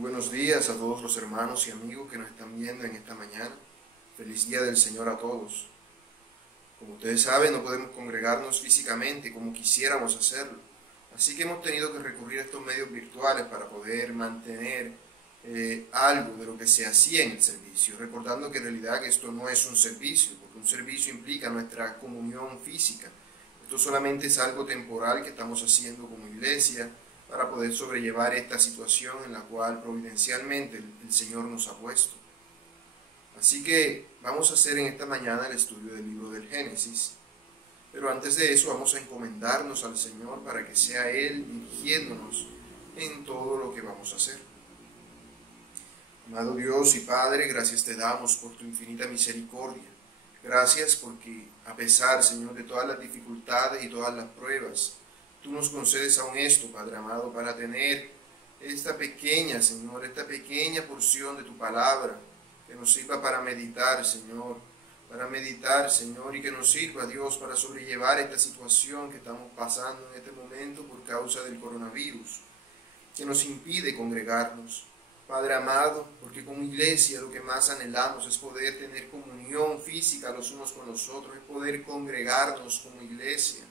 buenos días a todos los hermanos y amigos que nos están viendo en esta mañana. Feliz día del Señor a todos. Como ustedes saben, no podemos congregarnos físicamente como quisiéramos hacerlo. Así que hemos tenido que recurrir a estos medios virtuales para poder mantener algo de lo que se hacía en el servicio. Recordando que en realidad esto no es un servicio, porque un servicio implica nuestra comunión física. Esto solamente es algo temporal que estamos haciendo como iglesia para poder sobrellevar esta situación en la cual providencialmente el Señor nos ha puesto. Así que vamos a hacer en esta mañana el estudio del libro del Génesis, pero antes de eso vamos a encomendarnos al Señor para que sea Él dirigiéndonos en todo lo que vamos a hacer. Amado Dios y Padre, gracias te damos por tu infinita misericordia. Gracias porque a pesar, Señor, de todas las dificultades y todas las pruebas, tú nos concedes aún esto, Padre amado, para tener esta pequeña, Señor, esta pequeña porción de tu palabra que nos sirva para meditar, Señor, y que nos sirva, Dios, para sobrellevar esta situación que estamos pasando en este momento por causa del coronavirus, que nos impide congregarnos. Padre amado, porque como iglesia lo que más anhelamos es poder tener comunión física los unos con los otros, es poder congregarnos como iglesia,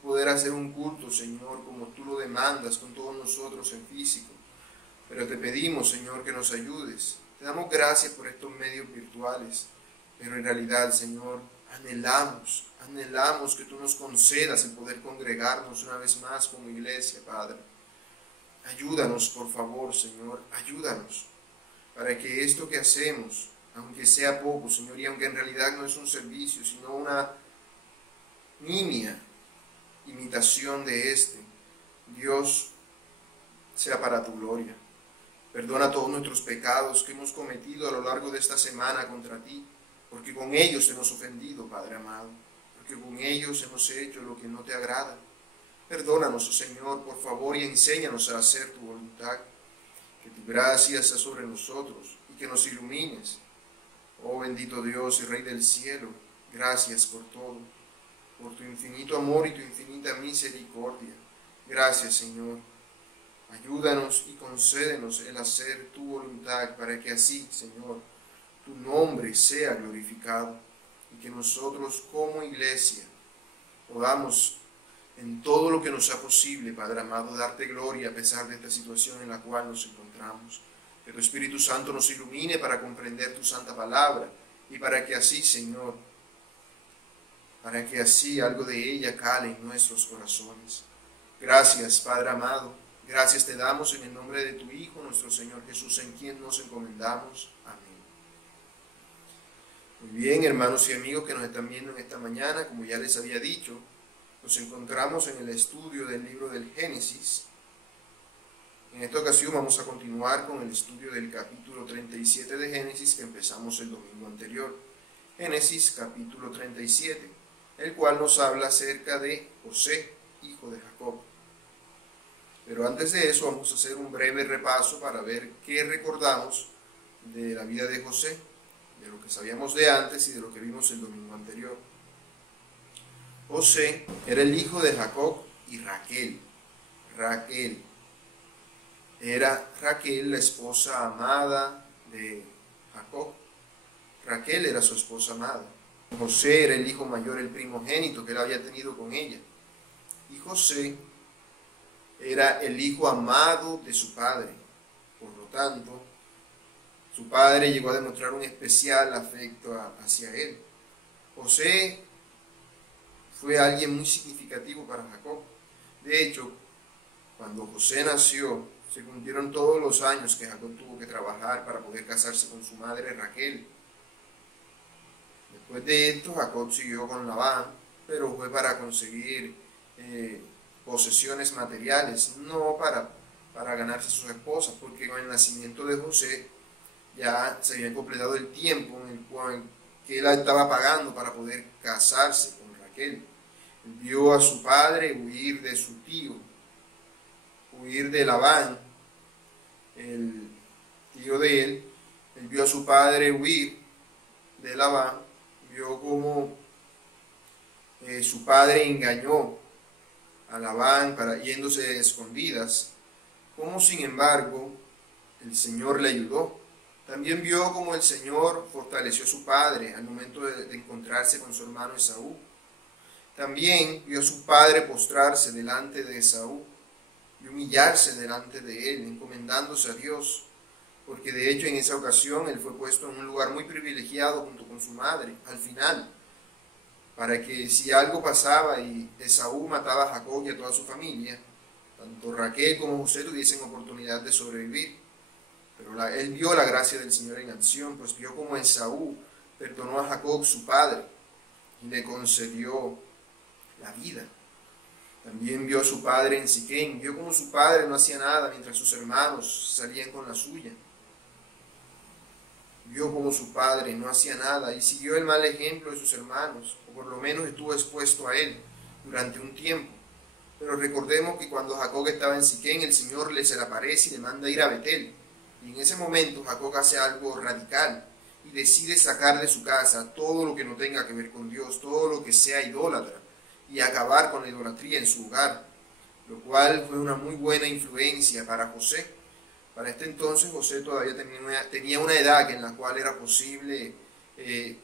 poder hacer un culto, Señor, como tú lo demandas con todos nosotros en físico. Pero te pedimos, Señor, que nos ayudes. Te damos gracias por estos medios virtuales, pero en realidad, Señor, anhelamos que tú nos concedas el poder congregarnos una vez más como iglesia, Padre. Ayúdanos, por favor, Señor, ayúdanos, para que esto que hacemos, aunque sea poco, Señor, y aunque en realidad no es un servicio, sino una nimia imitación de este, Dios, sea para tu gloria. Perdona todos nuestros pecados que hemos cometido a lo largo de esta semana contra ti, porque con ellos hemos ofendido, Padre amado, porque con ellos hemos hecho lo que no te agrada. Perdónanos, oh Señor, por favor, y enséñanos a hacer tu voluntad. Que tu gracia sea sobre nosotros y que nos ilumines. Oh bendito Dios y Rey del cielo, gracias por todo, por tu infinito amor y tu infinita misericordia. Gracias, Señor. Ayúdanos y concédenos el hacer tu voluntad para que así, Señor, tu nombre sea glorificado y que nosotros como iglesia podamos en todo lo que nos sea posible, Padre amado, darte gloria a pesar de esta situación en la cual nos encontramos. Que tu Espíritu Santo nos ilumine para comprender tu santa palabra y para que así, Señor, para que así algo de ella cale en nuestros corazones. Gracias, Padre amado. Gracias te damos en el nombre de tu Hijo, nuestro Señor Jesús, en quien nos encomendamos. Amén. Muy bien, hermanos y amigos que nos están viendo en esta mañana, como ya les había dicho, nos encontramos en el estudio del libro del Génesis. En esta ocasión vamos a continuar con el estudio del capítulo 37 de Génesis que empezamos el domingo anterior. Génesis capítulo 37, el cual nos habla acerca de José, hijo de Jacob. Pero antes de eso vamos a hacer un breve repaso para ver qué recordamos de la vida de José, de lo que sabíamos de antes y de lo que vimos el domingo anterior. José era el hijo de Jacob y Raquel. Era Raquel la esposa amada de Jacob. Raquel era su esposa amada. José era el hijo mayor, el primogénito que él había tenido con ella. Y José era el hijo amado de su padre. Por lo tanto, su padre llegó a demostrar un especial afecto hacia él. José fue alguien muy significativo para Jacob. De hecho, cuando José nació, se cumplieron todos los años que Jacob tuvo que trabajar para poder casarse con su madre Raquel. Después de esto, Jacob siguió con Labán, pero fue para conseguir posesiones materiales, no para ganarse sus esposas, porque con el nacimiento de José ya se había completado el tiempo en el cual que él estaba pagando para poder casarse con Raquel. Él vio a su padre huir de su tío, huir de Labán, el tío de él. Él vio a su padre huir de Labán, vio cómo su padre engañó a Labán para yéndose de escondidas, como sin embargo el Señor le ayudó. También vio cómo el Señor fortaleció a su padre al momento de encontrarse con su hermano Esaú. También vio a su padre postrarse delante de Esaú y humillarse delante de él, encomendándose a Dios, porque de hecho en esa ocasión él fue puesto en un lugar muy privilegiado junto con su madre, al final, para que si algo pasaba y Esaú mataba a Jacob y a toda su familia, tanto Raquel como José tuviesen oportunidad de sobrevivir. Pero él vio la gracia del Señor en acción, pues vio como Esaú perdonó a Jacob, su padre, y le concedió la vida. También vio a su padre en Siquén, vio como su padre no hacía nada mientras sus hermanos salían con la suya. Vio como su padre no hacía nada y siguió el mal ejemplo de sus hermanos, o por lo menos estuvo expuesto a él durante un tiempo. Pero recordemos que cuando Jacob estaba en Siquén, el Señor se le aparece y le manda ir a Betel. Y en ese momento Jacob hace algo radical y decide sacar de su casa todo lo que no tenga que ver con Dios, todo lo que sea idólatra, y acabar con la idolatría en su hogar, lo cual fue una muy buena influencia para José. Para este entonces José todavía tenía una edad en la cual era posible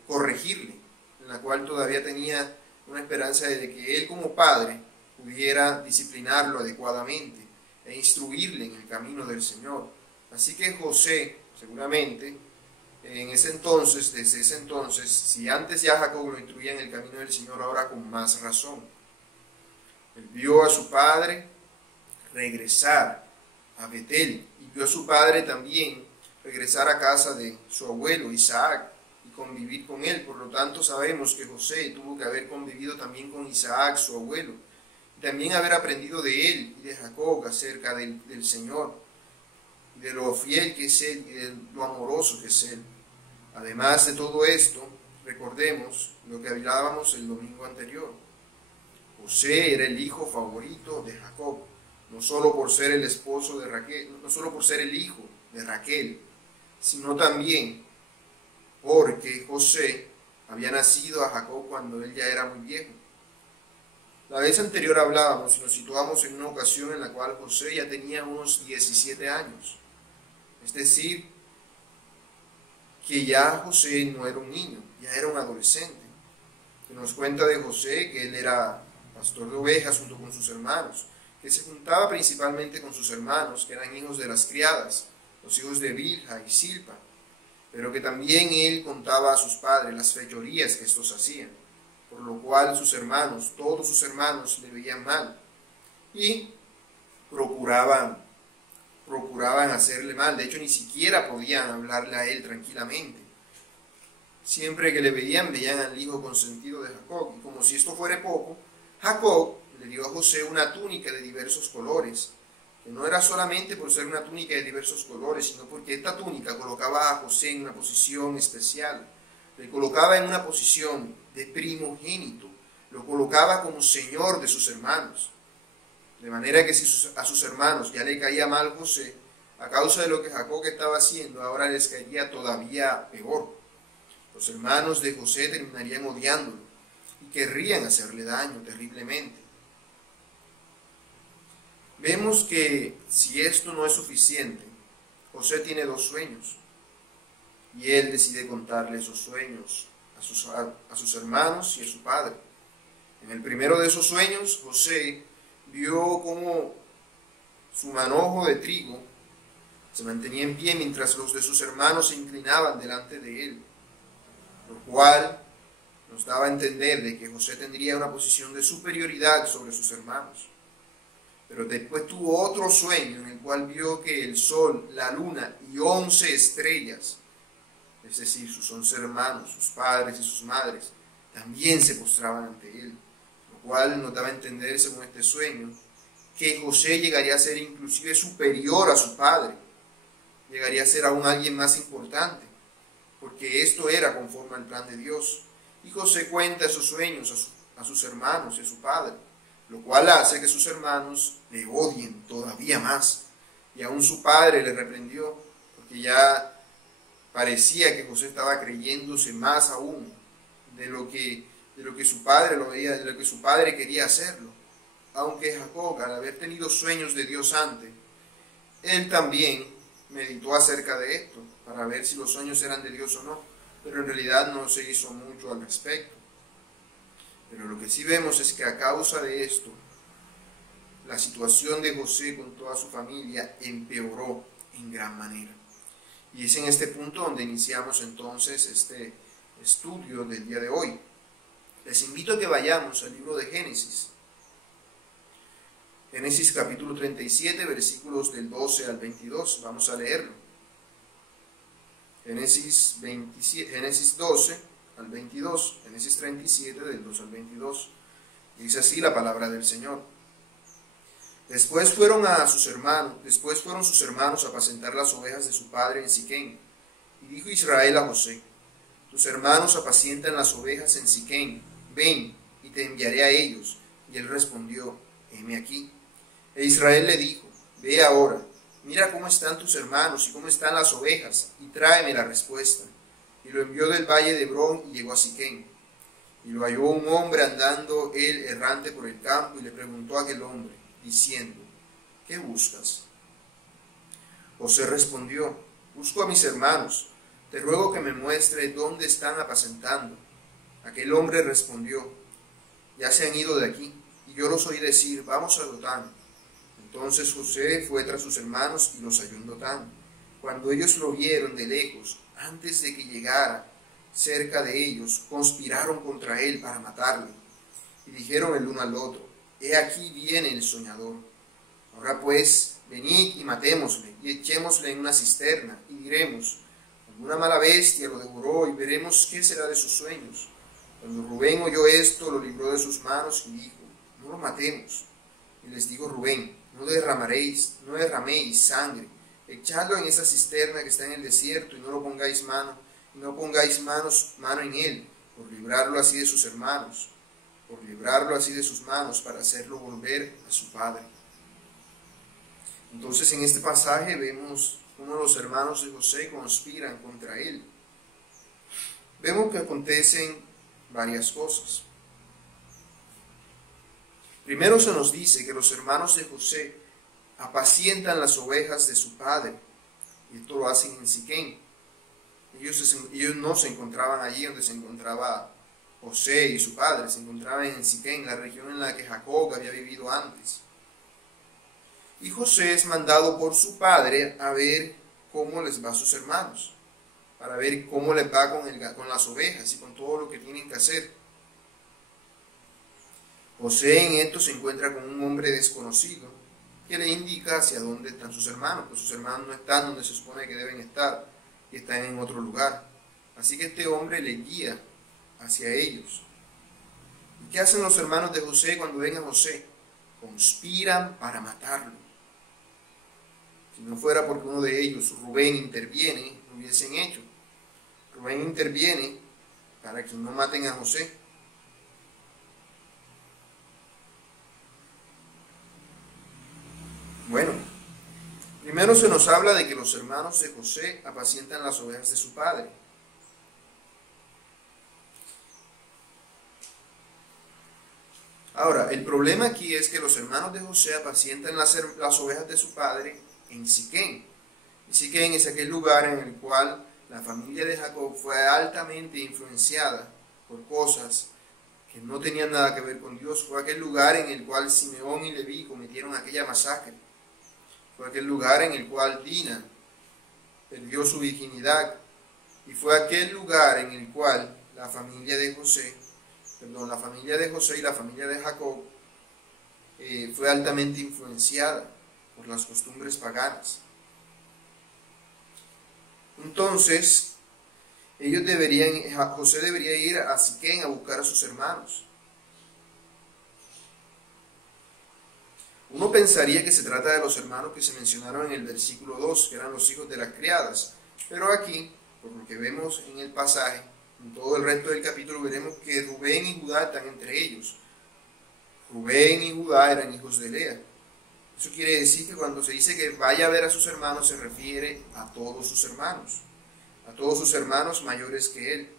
corregirle, en la cual todavía tenía una esperanza de que él como padre pudiera disciplinarlo adecuadamente e instruirle en el camino del Señor. Así que José, seguramente, desde ese entonces, si antes ya Jacob lo instruía en el camino del Señor, ahora con más razón. Él vio a su padre regresar a Betel y vio a su padre también regresar a casa de su abuelo Isaac y convivir con él. Por lo tanto, sabemos que José tuvo que haber convivido también con Isaac, su abuelo, y también haber aprendido de él y de Jacob acerca del Señor, de lo fiel que es él y de lo amoroso que es él. Además de todo esto, recordemos lo que hablábamos el domingo anterior. José era el hijo favorito de Jacob, no solo por ser el esposo de Raquel, no solo por ser el hijo de Raquel, sino también porque José había nacido a Jacob cuando él ya era muy viejo. La vez anterior hablábamos y nos situamos en una ocasión en la cual José ya tenía unos 17 años. Es decir, que ya José no era un niño, ya era un adolescente. Se nos cuenta de José que él era pastor de ovejas junto con sus hermanos, que se juntaba principalmente con sus hermanos, que eran hijos de las criadas, los hijos de Bilha y Silpa, pero que también él contaba a sus padres las fechorías que estos hacían, por lo cual sus hermanos, todos sus hermanos, le veían mal y procuraban hacerle mal. De hecho, ni siquiera podían hablarle a él tranquilamente. Siempre que le veían al hijo consentido de Jacob. Y como si esto fuera poco, Jacob le dio a José una túnica de diversos colores, que no era solamente por ser una túnica de diversos colores, sino porque esta túnica colocaba a José en una posición especial. Le colocaba en una posición de primogénito, lo colocaba como señor de sus hermanos. De manera que si a sus hermanos ya le caía mal José, a causa de lo que Jacob estaba haciendo, ahora les caería todavía peor. Los hermanos de José terminarían odiándolo y querrían hacerle daño terriblemente. Vemos que si esto no es suficiente, José tiene dos sueños y él decide contarle esos sueños a sus hermanos y a su padre. En el primero de esos sueños, José vio cómo su manojo de trigo se mantenía en pie mientras los de sus hermanos se inclinaban delante de él, lo cual nos daba a entender de que José tendría una posición de superioridad sobre sus hermanos. Pero después tuvo otro sueño en el cual vio que el sol, la luna y 11 estrellas, es decir, sus 11 hermanos, sus padres y sus madres, también se postraban ante él, lo cual nos daba a entender según este sueño que José llegaría a ser inclusive superior a su padre, llegaría a ser aún alguien más importante, porque esto era conforme al plan de Dios. Y José cuenta esos sueños a sus hermanos y a su padre, lo cual hace que sus hermanos le odien todavía más. Y aún su padre le reprendió, porque ya parecía que José estaba creyéndose más aún de lo que su padre lo veía, de lo que su padre quería hacerlo. Aunque Jacob, al haber tenido sueños de Dios antes, él también meditó acerca de esto para ver si los sueños eran de Dios o no, pero en realidad no se hizo mucho al respecto. Pero lo que sí vemos es que a causa de esto, la situación de José con toda su familia empeoró en gran manera. Y es en este punto donde iniciamos entonces este estudio del día de hoy. Les invito a que vayamos al libro de Génesis. Génesis capítulo 37, versículos del 12 al 22. Vamos a leerlo. Génesis 12 al 22. Génesis 37, del 2 al 22. Dice así la palabra del Señor. Después fueron sus hermanos a apacentar las ovejas de su padre en Siquem. Y dijo Israel a José: tus hermanos apacientan las ovejas en Siquem, ven, y te enviaré a ellos. Y él respondió: heme aquí. E Israel le dijo: ve ahora, mira cómo están tus hermanos y cómo están las ovejas, y tráeme la respuesta. Y lo envió del valle de Hebrón y llegó a Siquem. Y lo halló un hombre andando él errante por el campo, y le preguntó a aquel hombre, diciendo: ¿qué buscas? José respondió: busco a mis hermanos, te ruego que me muestre dónde están apacentando. Aquel hombre respondió: ya se han ido de aquí, y yo los oí decir: vamos a Dotán. Entonces José fue tras sus hermanos y los halló en Dotán. Cuando ellos lo vieron de lejos, antes de que llegara cerca de ellos, conspiraron contra él para matarle. Y dijeron el uno al otro: he aquí viene el soñador. Ahora pues, venid y matémosle, y echémosle en una cisterna, y diremos: alguna mala bestia lo devoró, y veremos qué será de sus sueños. Cuando Rubén oyó esto, lo libró de sus manos, y dijo: no lo matemos. Y les dijo Rubén: no derraméis sangre, echadlo en esa cisterna que está en el desierto, y no pongáis mano en él, por librarlo así de sus hermanos, por librarlo así de sus manos, para hacerlo volver a su padre. Entonces en este pasaje vemos cómo los hermanos de José conspiran contra él. Vemos que acontecen varias cosas. Primero se nos dice que los hermanos de José apacientan las ovejas de su padre, y esto lo hacen en Siquem. Ellos no se encontraban allí donde se encontraba José y su padre, se encontraban en Siquem, la región en la que Jacob había vivido antes. Y José es mandado por su padre a ver cómo les va a sus hermanos, para ver cómo les va con las ovejas y con todo lo que tienen que hacer. José en esto se encuentra con un hombre desconocido que le indica hacia dónde están sus hermanos, pues sus hermanos no están donde se supone que deben estar y están en otro lugar. Así que este hombre le guía hacia ellos. ¿Y qué hacen los hermanos de José cuando ven a José? Conspiran para matarlo. Si no fuera porque uno de ellos, Rubén, interviene, lo hubiesen hecho. Rubén interviene para que no maten a José. Bueno, primero se nos habla de que los hermanos de José apacientan las ovejas de su padre. Ahora, el problema aquí es que los hermanos de José apacientan las ovejas de su padre en Siquem. Y Siquem es aquel lugar en el cual la familia de Jacob fue altamente influenciada por cosas que no tenían nada que ver con Dios. Fue aquel lugar en el cual Simeón y Leví cometieron aquella masacre. Fue aquel lugar en el cual Dina perdió su virginidad. Y fue aquel lugar en el cual la familia de José y la familia de Jacob fue altamente influenciada por las costumbres paganas. Entonces, José debería ir a Siquem a buscar a sus hermanos. Uno pensaría que se trata de los hermanos que se mencionaron en el versículo 2, que eran los hijos de las criadas. Pero aquí, por lo que vemos en el pasaje, en todo el resto del capítulo, veremos que Rubén y Judá están entre ellos. Rubén y Judá eran hijos de Lea. Eso quiere decir que cuando se dice que vaya a ver a sus hermanos, se refiere a todos sus hermanos mayores que él.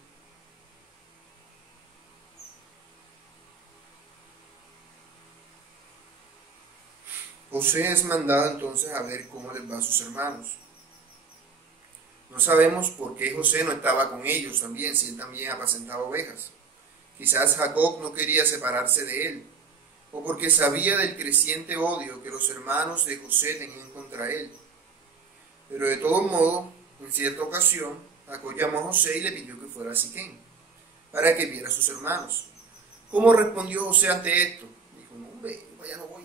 José es mandado entonces a ver cómo les va a sus hermanos. No sabemos por qué José no estaba con ellos también, si él también apacentaba ovejas. Quizás Jacob no quería separarse de él, o porque sabía del creciente odio que los hermanos de José tenían contra él. Pero de todo modo, en cierta ocasión, Jacob llamó a José y le pidió que fuera a Siquén, para que viera a sus hermanos. ¿Cómo respondió José ante esto? Dijo, no, hombre, yo allá no voy.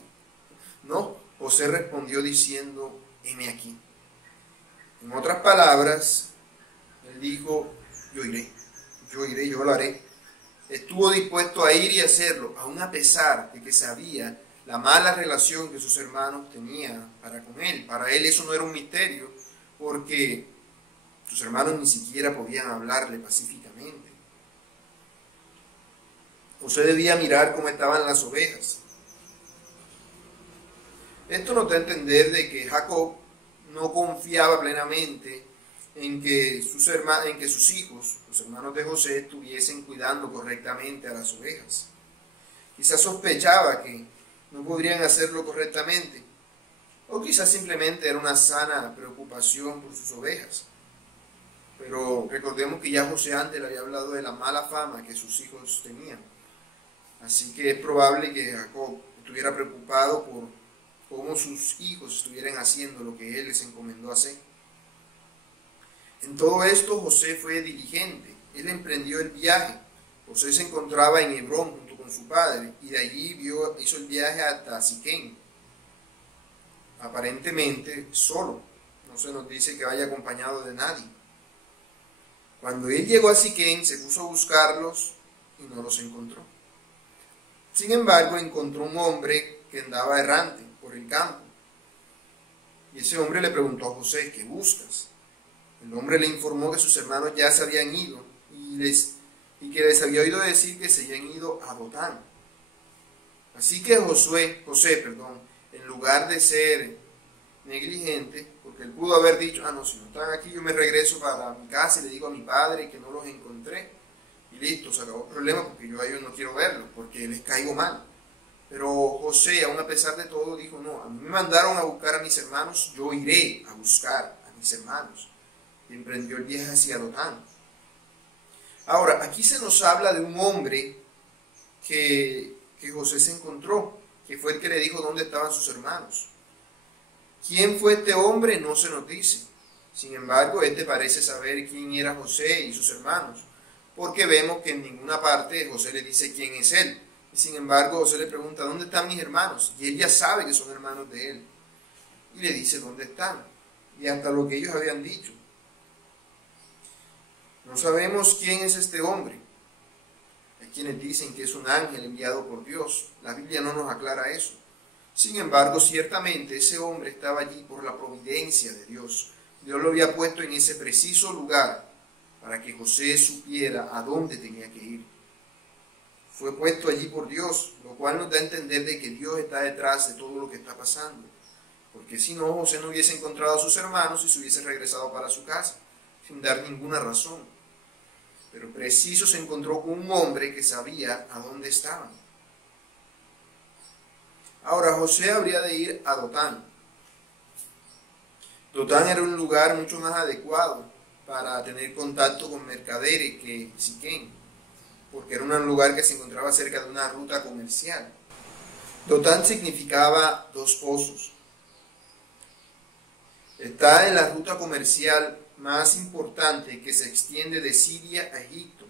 No, José respondió diciendo, heme aquí. En otras palabras, él dijo, yo iré, yo lo haré. Estuvo dispuesto a ir y hacerlo, aun a pesar de que sabía la mala relación que sus hermanos tenían para con él. Para él eso no era un misterio, porque sus hermanos ni siquiera podían hablarle pacíficamente. José debía mirar cómo estaban las ovejas. Esto nos da a entender de que Jacob no confiaba plenamente en que sus hijos, los hermanos de José, estuviesen cuidando correctamente a las ovejas. Quizás sospechaba que no podrían hacerlo correctamente, o quizás simplemente era una sana preocupación por sus ovejas. Pero recordemos que ya José antes le había hablado de la mala fama que sus hijos tenían. Así que es probable que Jacob estuviera preocupado por cómo sus hijos estuvieran haciendo lo que él les encomendó hacer. En todo esto José fue diligente, él emprendió el viaje. José se encontraba en Hebrón junto con su padre y de allí hizo el viaje hasta Siquén, aparentemente solo, no se nos dice que vaya acompañado de nadie. Cuando él llegó a Siquén se puso a buscarlos y no los encontró. Sin embargo, encontró un hombre que andaba errante por el campo y ese hombre le preguntó a José, ¿qué buscas? El hombre le informó que sus hermanos ya se habían ido y que les había oído decir que se habían ido a Dotán. Así que José, en lugar de ser negligente, porque él pudo haber dicho, no, si no están aquí yo me regreso para mi casa y le digo a mi padre que no los encontré, y listo, se acabó el problema porque yo a ellos no quiero verlos, porque les caigo mal. Pero José, aún a pesar de todo, dijo, no, a mí me mandaron a buscar a mis hermanos, yo iré a buscar a mis hermanos. Y emprendió el viaje hacia Dotán. Ahora, aquí se nos habla de un hombre que José se encontró, que fue el que le dijo dónde estaban sus hermanos. ¿Quién fue este hombre? No se nos dice. Sin embargo, este parece saber quién era José y sus hermanos, porque vemos que en ninguna parte José le dice quién es él. Y sin embargo, José le pregunta, ¿dónde están mis hermanos? Y él ya sabe que son hermanos de él. Y le dice dónde están. Y hasta lo que ellos habían dicho. No sabemos quién es este hombre. Hay quienes dicen que es un ángel enviado por Dios. La Biblia no nos aclara eso. Sin embargo, ciertamente ese hombre estaba allí por la providencia de Dios. Dios lo había puesto en ese preciso lugar para que José supiera a dónde tenía que ir. Fue puesto allí por Dios, lo cual nos da a entender de que Dios está detrás de todo lo que está pasando. Porque si no, José no hubiese encontrado a sus hermanos y se hubiese regresado para su casa, sin dar ninguna razón. Pero preciso se encontró con un hombre que sabía a dónde estaban. Ahora, José habría de ir a Dotán. Dotán era un lugar mucho más adecuado para tener contacto con mercaderes que Siquén, porque era un lugar que se encontraba cerca de una ruta comercial. Dotán significaba dos pozos. Está en la ruta comercial más importante que se extiende de Siria a Egipto.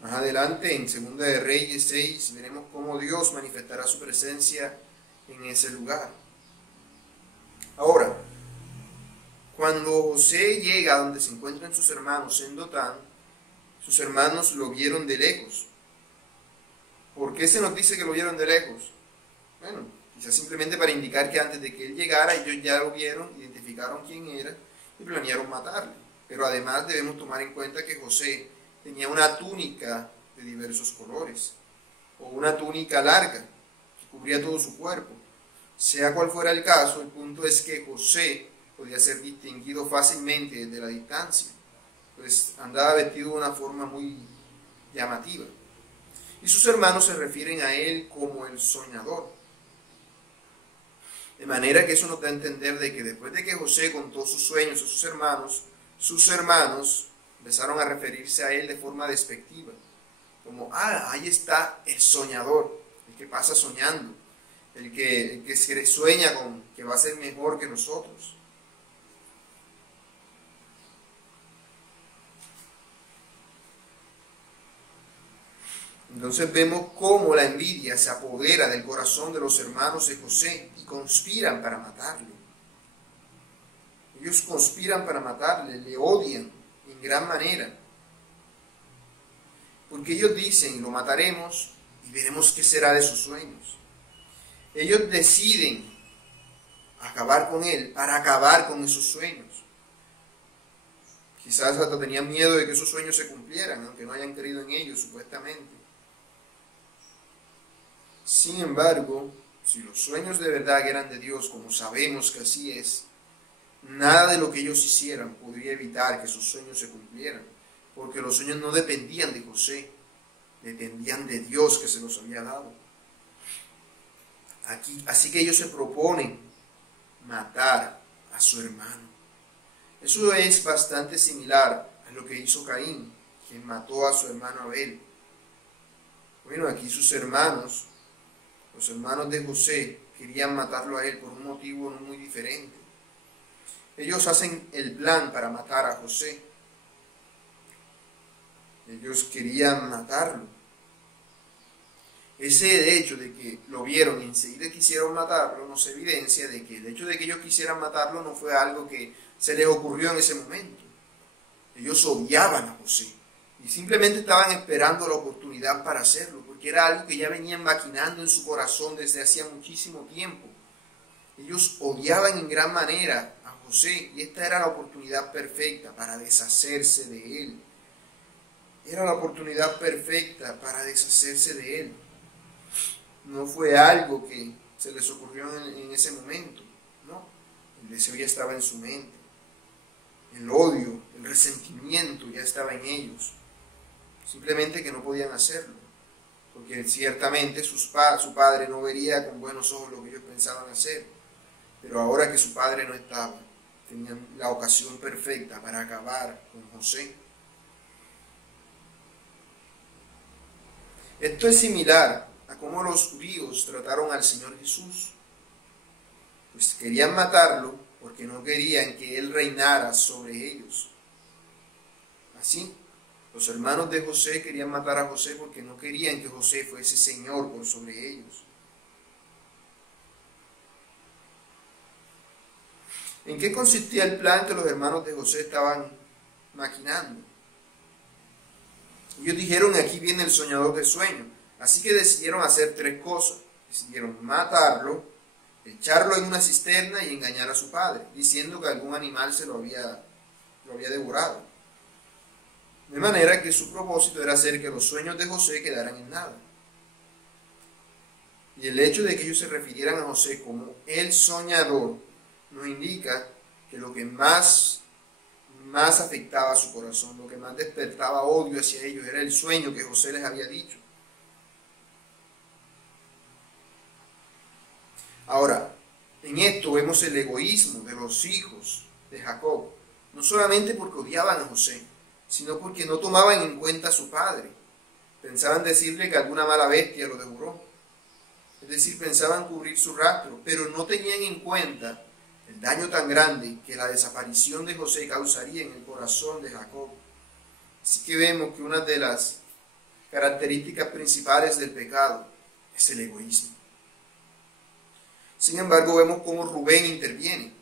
Más adelante, en Segunda de Reyes 6, veremos cómo Dios manifestará su presencia en ese lugar. Ahora, cuando José llega a donde se encuentran sus hermanos en Dotán, sus hermanos lo vieron de lejos. ¿Por qué se nos dice que lo vieron de lejos? Bueno, quizás simplemente para indicar que antes de que él llegara, ellos ya lo vieron, identificaron quién era y planearon matarle. Pero además debemos tomar en cuenta que José tenía una túnica de diversos colores, o una túnica larga que cubría todo su cuerpo. Sea cual fuera el caso, el punto es que José podía ser distinguido fácilmente desde la distancia, pues andaba vestido de una forma muy llamativa. Y sus hermanos se refieren a él como el soñador. De manera que eso nos da a entender de que después de que José contó sus sueños a sus hermanos empezaron a referirse a él de forma despectiva. Como, ahí está el soñador, el que pasa soñando, el que se sueña con que va a ser mejor que nosotros. Entonces vemos cómo la envidia se apodera del corazón de los hermanos de José y conspiran para matarle. Ellos conspiran para matarle, le odian en gran manera. Porque ellos dicen, lo mataremos y veremos qué será de sus sueños. Ellos deciden acabar con él para acabar con esos sueños. Quizás hasta tenían miedo de que esos sueños se cumplieran, aunque no hayan creído en ellos supuestamente. Sin embargo, si los sueños de verdad eran de Dios, como sabemos que así es, nada de lo que ellos hicieran podría evitar que sus sueños se cumplieran, porque los sueños no dependían de José, dependían de Dios que se los había dado. Así que ellos se proponen matar a su hermano. Eso es bastante similar a lo que hizo Caín, quien mató a su hermano Abel. Bueno, aquí sus hermanos, los hermanos de José, querían matarlo a él por un motivo no muy diferente. Ellos hacen el plan para matar a José. Ellos querían matarlo. Ese hecho de que lo vieron y enseguida quisieron matarlo nos evidencia de que el hecho de que ellos quisieran matarlo no fue algo que se les ocurrió en ese momento. Ellos odiaban a José y simplemente estaban esperando la oportunidad para hacerlo, porque era algo que ya venían maquinando en su corazón desde hacía muchísimo tiempo. Ellos odiaban en gran manera a José y esta era la oportunidad perfecta para deshacerse de él. Era la oportunidad perfecta para deshacerse de él. No fue algo que se les ocurrió en ese momento, no. El deseo ya estaba en su mente. El odio, el resentimiento ya estaba en ellos. Simplemente que no podían hacerlo, porque ciertamente su padre no vería con buenos ojos lo que ellos pensaban hacer. Pero ahora que su padre no estaba, tenían la ocasión perfecta para acabar con José. Esto es similar a cómo los judíos trataron al Señor Jesús. Pues querían matarlo porque no querían que Él reinara sobre ellos. Así, los hermanos de José querían matar a José porque no querían que José fuese Señor por sobre ellos. ¿En qué consistía el plan que los hermanos de José estaban maquinando? Ellos dijeron, aquí viene el soñador de sueños. Así que decidieron hacer tres cosas. Decidieron matarlo, echarlo en una cisterna y engañar a su padre, diciendo que algún animal se lo había devorado. De manera que su propósito era hacer que los sueños de José quedaran en nada. Y el hecho de que ellos se refirieran a José como el soñador nos indica que lo que más afectaba a su corazón, lo que más despertaba odio hacia ellos, era el sueño que José les había dicho. Ahora, en esto vemos el egoísmo de los hijos de Jacob, no solamente porque odiaban a José, sino porque no tomaban en cuenta a su padre. Pensaban decirle que alguna mala bestia lo devoró. Es decir, pensaban cubrir su rastro, pero no tenían en cuenta el daño tan grande que la desaparición de José causaría en el corazón de Jacob. Así que vemos que una de las características principales del pecado es el egoísmo. Sin embargo, vemos cómo Rubén interviene.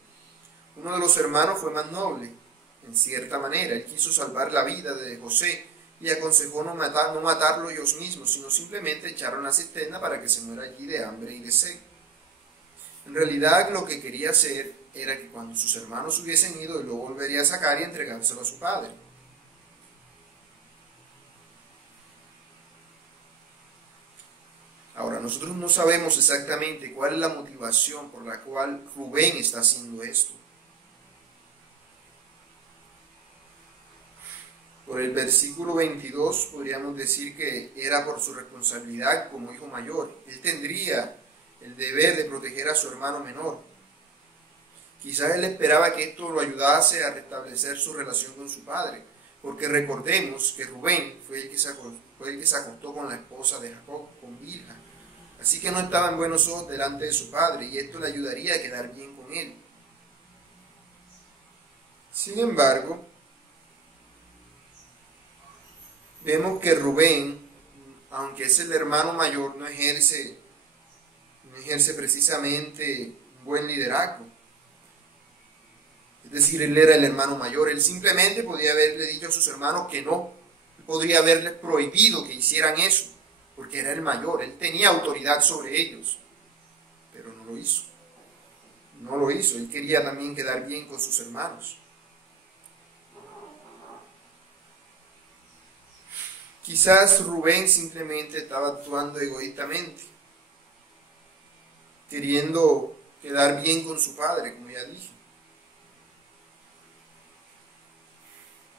Uno de los hermanos fue más noble, en cierta manera. Él quiso salvar la vida de José y aconsejó no matarlo ellos mismos, sino simplemente echarlo en la cisterna para que se muera allí de hambre y de sed. En realidad lo que quería hacer era que cuando sus hermanos hubiesen ido, él lo volvería a sacar y entregárselo a su padre. Ahora, nosotros no sabemos exactamente cuál es la motivación por la cual Rubén está haciendo esto. Por el versículo 22 podríamos decir que era por su responsabilidad como hijo mayor. Él tendría el deber de proteger a su hermano menor. Quizás él esperaba que esto lo ayudase a restablecer su relación con su padre, porque recordemos que Rubén fue el que se acostó con la esposa de Jacob, con Bilha. Así que no estaba en buenos ojos delante de su padre, y esto le ayudaría a quedar bien con él. Sin embargo, vemos que Rubén, aunque es el hermano mayor, no ejerce precisamente un buen liderazgo. Es decir, él era el hermano mayor, él simplemente podía haberle dicho a sus hermanos que no, podría haberles prohibido que hicieran eso, porque era el mayor, él tenía autoridad sobre ellos, pero no lo hizo. No lo hizo, él quería también quedar bien con sus hermanos. Quizás Rubén simplemente estaba actuando egoístamente, queriendo quedar bien con su padre, como ya dije.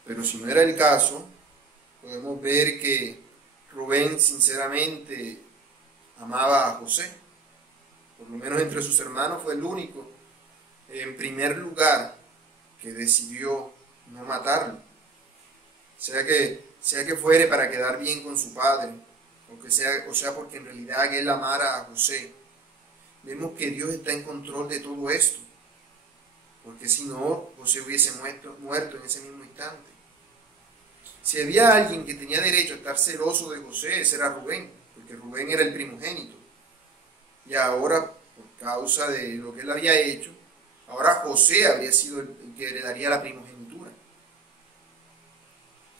Pero si no era el caso, podemos ver que Rubén sinceramente amaba a José. Por lo menos entre sus hermanos fue el único, en primer lugar, que decidió no matarlo. Sea que fuere para quedar bien con su padre, o sea porque en realidad él amara a José. Vemos que Dios está en control de todo esto, porque si no, José hubiese muerto en ese mismo instante. Si había alguien que tenía derecho a estar celoso de José, ese era Rubén, porque Rubén era el primogénito. Y ahora, por causa de lo que él había hecho, ahora José habría sido el que heredaría la primogenitura.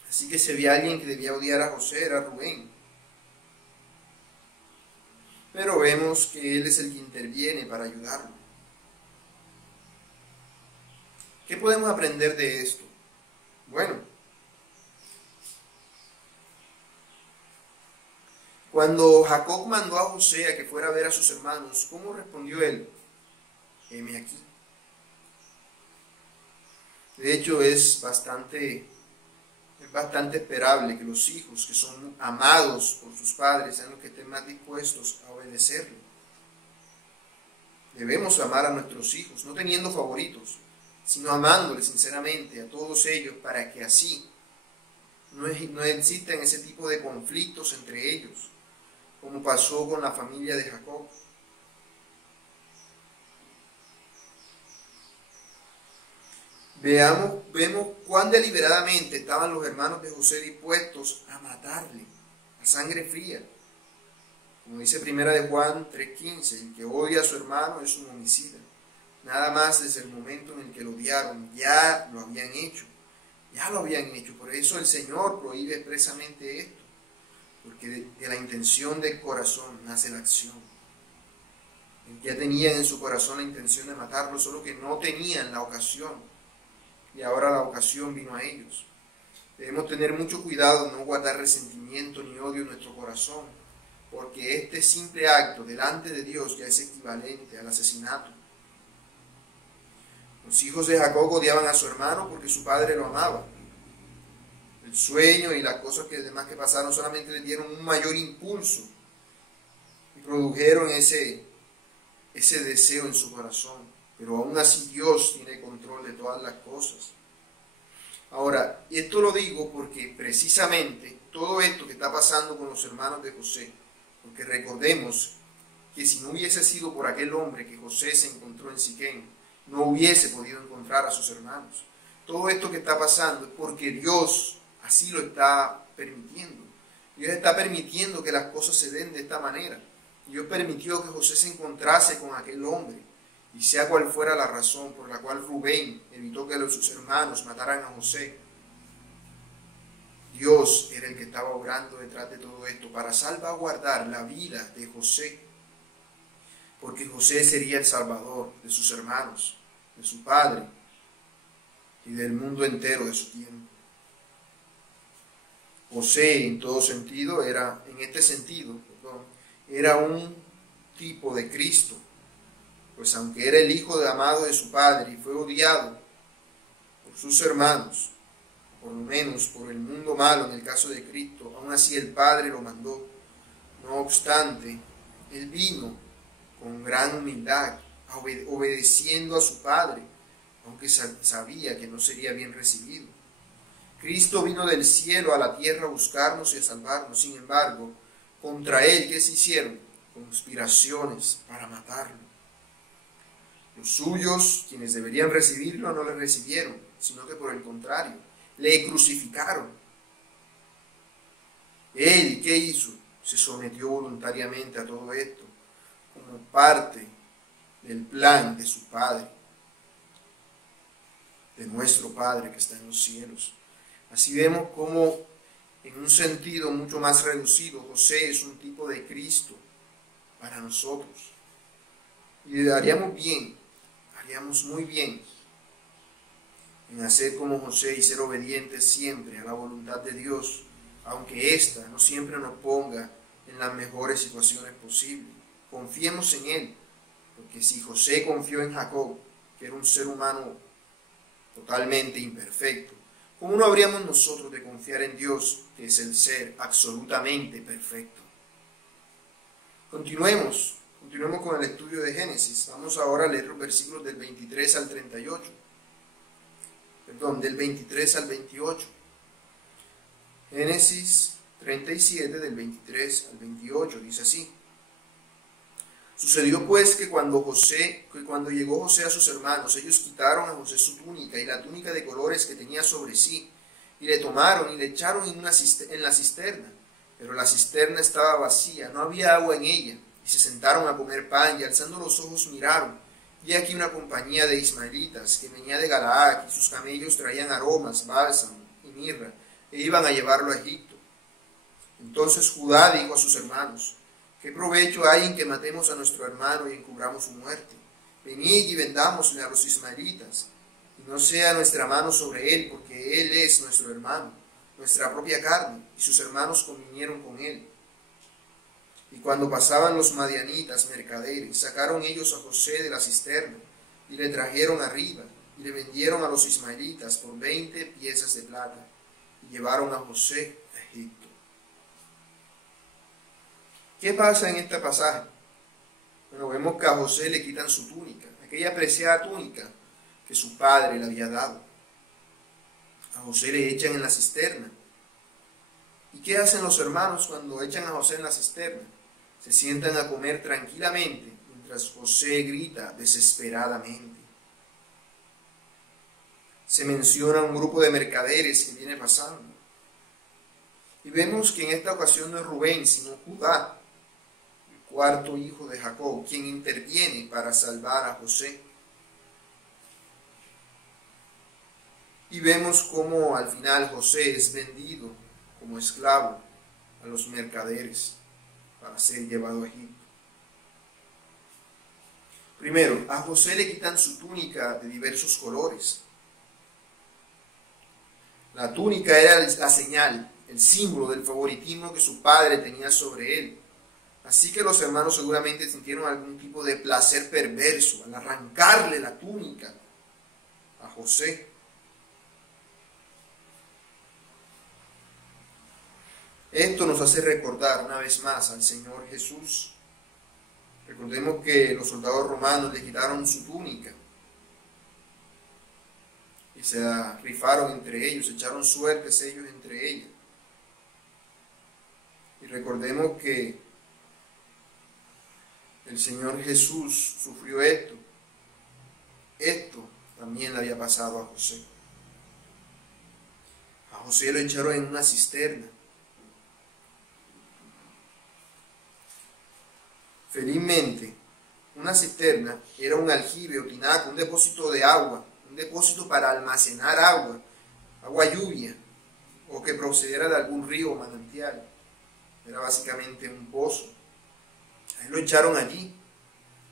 Así que si había alguien que debía odiar a José, era Rubén. Pero vemos que él es el que interviene para ayudarlo. ¿Qué podemos aprender de esto? Bueno, cuando Jacob mandó a José a que fuera a ver a sus hermanos, ¿cómo respondió él? Heme aquí. De hecho, es bastante esperable que los hijos que son amados por sus padres sean los que estén más dispuestos a obedecerlo. Debemos amar a nuestros hijos, no teniendo favoritos, sino amándoles sinceramente a todos ellos para que así no existan ese tipo de conflictos entre ellos, como pasó con la familia de Jacob. Vemos cuán deliberadamente estaban los hermanos de José dispuestos a matarle a sangre fría. Como dice 1 de Juan 3:15, el que odia a su hermano es un homicida. Nada más desde el momento en el que lo odiaron, ya lo habían hecho. Por eso el Señor prohíbe expresamente esto, porque de la intención del corazón nace la acción. Ya tenían en su corazón la intención de matarlo, solo que no tenían la ocasión. Y ahora la ocasión vino a ellos. Debemos tener mucho cuidado de no guardar resentimiento ni odio en nuestro corazón, porque este simple acto delante de Dios ya es equivalente al asesinato. Los hijos de Jacob odiaban a su hermano porque su padre lo amaba. El sueño y las cosas demás que pasaron solamente le dieron un mayor impulso y produjeron ese deseo en su corazón. Pero aún así Dios tiene control de todas las cosas. Ahora, esto lo digo porque precisamente todo esto que está pasando con los hermanos de José, porque recordemos que si no hubiese sido por aquel hombre que José se encontró en Siquem, no hubiese podido encontrar a sus hermanos. Todo esto que está pasando es porque Dios así lo está permitiendo. Dios está permitiendo que las cosas se den de esta manera. Dios permitió que José se encontrase con aquel hombre. Y sea cual fuera la razón por la cual Rubén evitó que sus hermanos mataran a José, Dios era el que estaba obrando detrás de todo esto para salvaguardar la vida de José, porque José sería el salvador de sus hermanos, de su padre y del mundo entero de su tiempo. José en todo sentido era un tipo de Cristo. Pues aunque era el hijo amado de su padre y fue odiado por sus hermanos, por lo menos por el mundo malo en el caso de Cristo, aún así el Padre lo mandó. No obstante, él vino con gran humildad, obedeciendo a su Padre, aunque sabía que no sería bien recibido. Cristo vino del cielo a la tierra a buscarnos y a salvarnos. Sin embargo, contra él, ¿qué se hicieron? Conspiraciones para matarlo. Los suyos, quienes deberían recibirlo, no le recibieron, sino que por el contrario, le crucificaron. Él, ¿qué hizo? Se sometió voluntariamente a todo esto, como parte del plan de su Padre, de nuestro Padre que está en los cielos. Así vemos cómo, en un sentido mucho más reducido, José es un tipo de Cristo para nosotros. Y haríamos muy bien en hacer como José y ser obedientes siempre a la voluntad de Dios, aunque ésta no siempre nos ponga en las mejores situaciones posibles. Confiemos en Él, porque si José confió en Jacob, que era un ser humano totalmente imperfecto, ¿cómo no habríamos nosotros de confiar en Dios, que es el ser absolutamente perfecto? Continuemos con el estudio de Génesis. Vamos ahora a leer los versículos del 23 al 38. Del 23 al 28. Génesis 37, del 23 al 28, dice así. Sucedió pues que cuando llegó José a sus hermanos, ellos quitaron a José su túnica y la túnica de colores que tenía sobre sí, y le tomaron y le echaron en la cisterna. Pero la cisterna estaba vacía, no había agua en ella, y se sentaron a comer pan, y alzando los ojos miraron, y aquí una compañía de ismaelitas que venía de Galaad, y sus camellos traían aromas, bálsamo y mirra, e iban a llevarlo a Egipto. Entonces Judá dijo a sus hermanos: ¿qué provecho hay en que matemos a nuestro hermano y encubramos su muerte? Venid y vendámosle a los ismaelitas, y no sea nuestra mano sobre él, porque él es nuestro hermano, nuestra propia carne. Y sus hermanos convinieron con él. Y cuando pasaban los madianitas mercaderes, sacaron ellos a José de la cisterna, y le trajeron arriba, y le vendieron a los ismaelitas por 20 piezas de plata, y llevaron a José a Egipto. ¿Qué pasa en este pasaje? Bueno, vemos que a José le quitan su túnica, aquella preciada túnica que su padre le había dado. A José le echan en la cisterna. ¿Y qué hacen los hermanos cuando echan a José en la cisterna? Se sientan a comer tranquilamente mientras José grita desesperadamente. Se menciona un grupo de mercaderes que viene pasando. Y vemos que en esta ocasión no es Rubén, sino Judá, el cuarto hijo de Jacob, quien interviene para salvar a José. Y vemos cómo al final José es vendido como esclavo a los mercaderes para ser llevado a Egipto. Primero, a José le quitan su túnica de diversos colores. La túnica era la señal, el símbolo del favoritismo que su padre tenía sobre él. Así que los hermanos seguramente sintieron algún tipo de placer perverso al arrancarle la túnica a José. Esto nos hace recordar una vez más al Señor Jesús. Recordemos que los soldados romanos le quitaron su túnica y se la rifaron entre ellos, echaron suertes ellos entre ellos. Y recordemos que el Señor Jesús sufrió esto. Esto también le había pasado a José. A José lo echaron en una cisterna. Felizmente, una cisterna era un aljibe o tinaco, un depósito de agua, un depósito para almacenar agua lluvia, o que procediera de algún río o manantial. Era básicamente un pozo. A él lo echaron allí.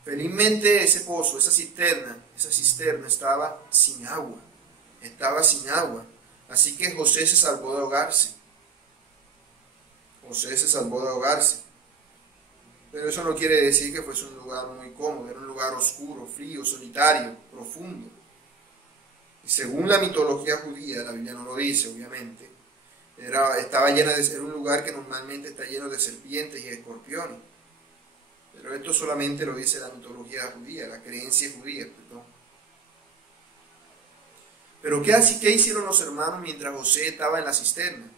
Felizmente ese pozo, esa cisterna estaba sin agua. Así que José se salvó de ahogarse. Pero eso no quiere decir que fuese un lugar muy cómodo, era un lugar oscuro, frío, solitario, profundo. Y según la mitología judía, la Biblia no lo dice, obviamente, era un lugar que normalmente está lleno de serpientes y escorpiones. Pero esto solamente lo dice la mitología judía, la creencia judía, perdón. Pero ¿qué hicieron los hermanos mientras José estaba en la cisterna?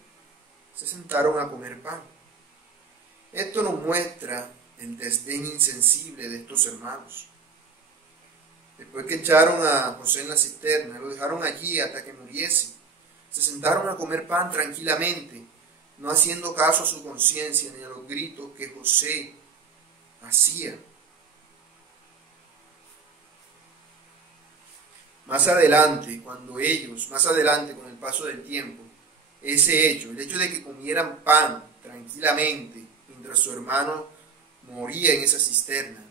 Se sentaron a comer pan. Esto nos muestra el desdén insensible de estos hermanos. Después que echaron a José en la cisterna, lo dejaron allí hasta que muriese. Se sentaron a comer pan tranquilamente, no haciendo caso a su conciencia ni a los gritos que José hacía. Más adelante, con el paso del tiempo, ese hecho, el hecho de que comieran pan tranquilamente mientras su hermano moría en esa cisterna,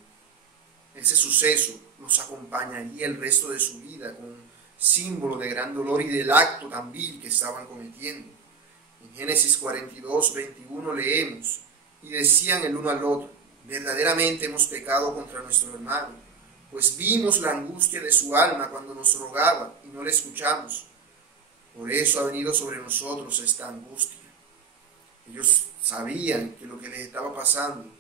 ese suceso los acompañaría el resto de su vida como símbolo de gran dolor y del acto tan vil que estaban cometiendo. En Génesis 42, 21 leemos: y decían el uno al otro, verdaderamente hemos pecado contra nuestro hermano, pues vimos la angustia de su alma cuando nos rogaba y no le escuchamos. Por eso ha venido sobre nosotros esta angustia. Ellos sabían que lo que les estaba pasando,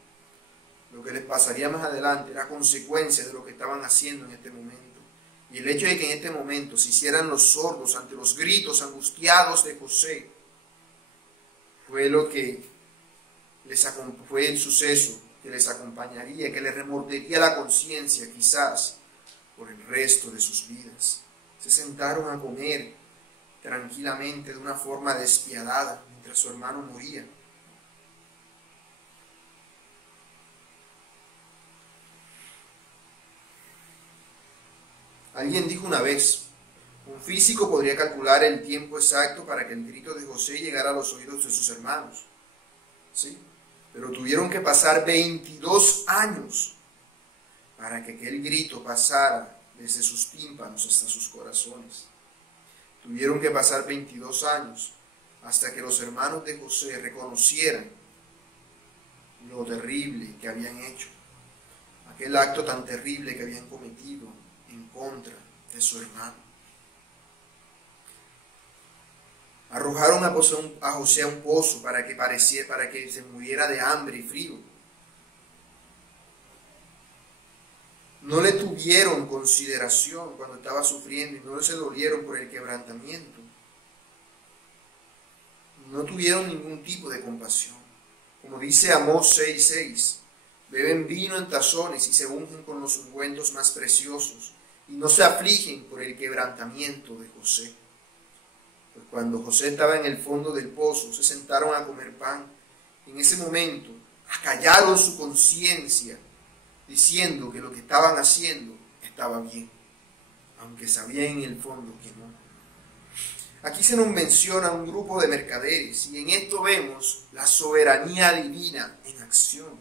lo que les pasaría más adelante, era consecuencia de lo que estaban haciendo en este momento. Y el hecho de que en este momento se hicieran los sordos ante los gritos angustiados de José, fue el suceso que les acompañaría, que les remordería la conciencia quizás por el resto de sus vidas. Se sentaron a comer tranquilamente de una forma despiadada mientras su hermano moría. Alguien dijo una vez: un físico podría calcular el tiempo exacto para que el grito de José llegara a los oídos de sus hermanos. ¿Sí? Pero tuvieron que pasar 22 años para que aquel grito pasara desde sus tímpanos hasta sus corazones. Tuvieron que pasar 22 años hasta que los hermanos de José reconocieran lo terrible que habían hecho, aquel acto tan terrible que habían cometido en contra de su hermano. Arrojaron a José a un pozo para que se muriera de hambre y frío. No le tuvieron consideración cuando estaba sufriendo y no se dolieron por el quebrantamiento. No tuvieron ningún tipo de compasión. Como dice Amós 6:6, beben vino en tazones y se ungen con los ungüentos más preciosos y no se afligen por el quebrantamiento de José. Pues cuando José estaba en el fondo del pozo, se sentaron a comer pan. En ese momento acallaron su conciencia, diciendo que lo que estaban haciendo estaba bien, aunque sabían en el fondo que no. Aquí se nos menciona un grupo de mercaderes y en esto vemos la soberanía divina en acción.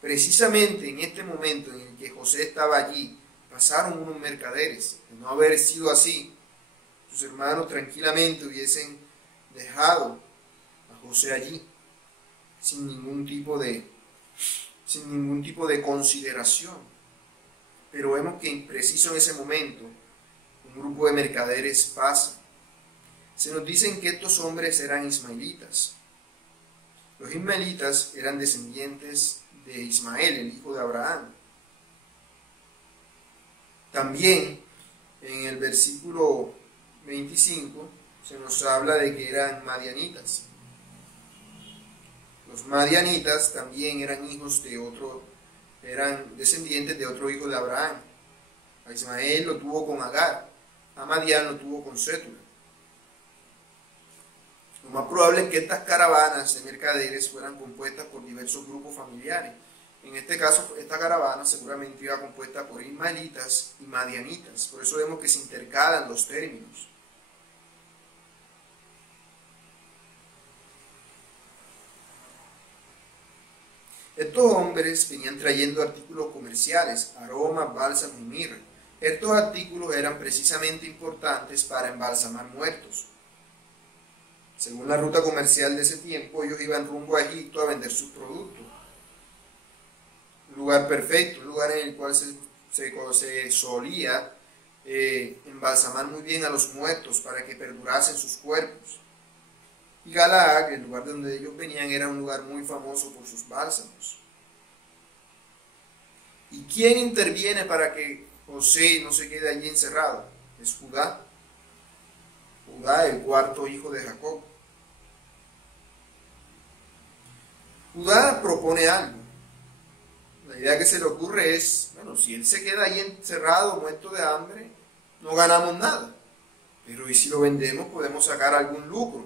Precisamente en este momento en el que José estaba allí, pasaron unos mercaderes. De no haber sido así, sus hermanos tranquilamente hubiesen dejado a José allí sin ningún tipo de consideración. Pero vemos que preciso en ese momento un grupo de mercaderes pasa. Se nos dicen que estos hombres eran ismaelitas. Los ismaelitas eran descendientes de Ismael, el hijo de Abraham. También en el versículo 25 se nos habla de que eran madianitas. Los madianitas también eran eran descendientes de otro hijo de Abraham. A Ismael lo tuvo con Agar, a Madián lo tuvo con Sétula. Lo más probable es que estas caravanas de mercaderes fueran compuestas por diversos grupos familiares. En este caso, esta caravana seguramente iba compuesta por ismaelitas y madianitas. Por eso vemos que se intercalan los términos. Estos hombres venían trayendo artículos comerciales, aromas, bálsamos y mirra. Estos artículos eran precisamente importantes para embalsamar muertos. Según la ruta comercial de ese tiempo, ellos iban rumbo a Egipto a vender sus productos. Un lugar perfecto, un lugar en el cual se solía embalsamar muy bien a los muertos para que perdurasen sus cuerpos. Y Galaad, el lugar de donde ellos venían, era un lugar muy famoso por sus bálsamos. ¿Y quién interviene para que José no se quede allí encerrado? Es Judá. Judá, el cuarto hijo de Jacob. Judá propone algo. La idea que se le ocurre es, bueno, si él se queda ahí encerrado, muerto de hambre, no ganamos nada. Pero ¿y si lo vendemos? Podemos sacar algún lucro.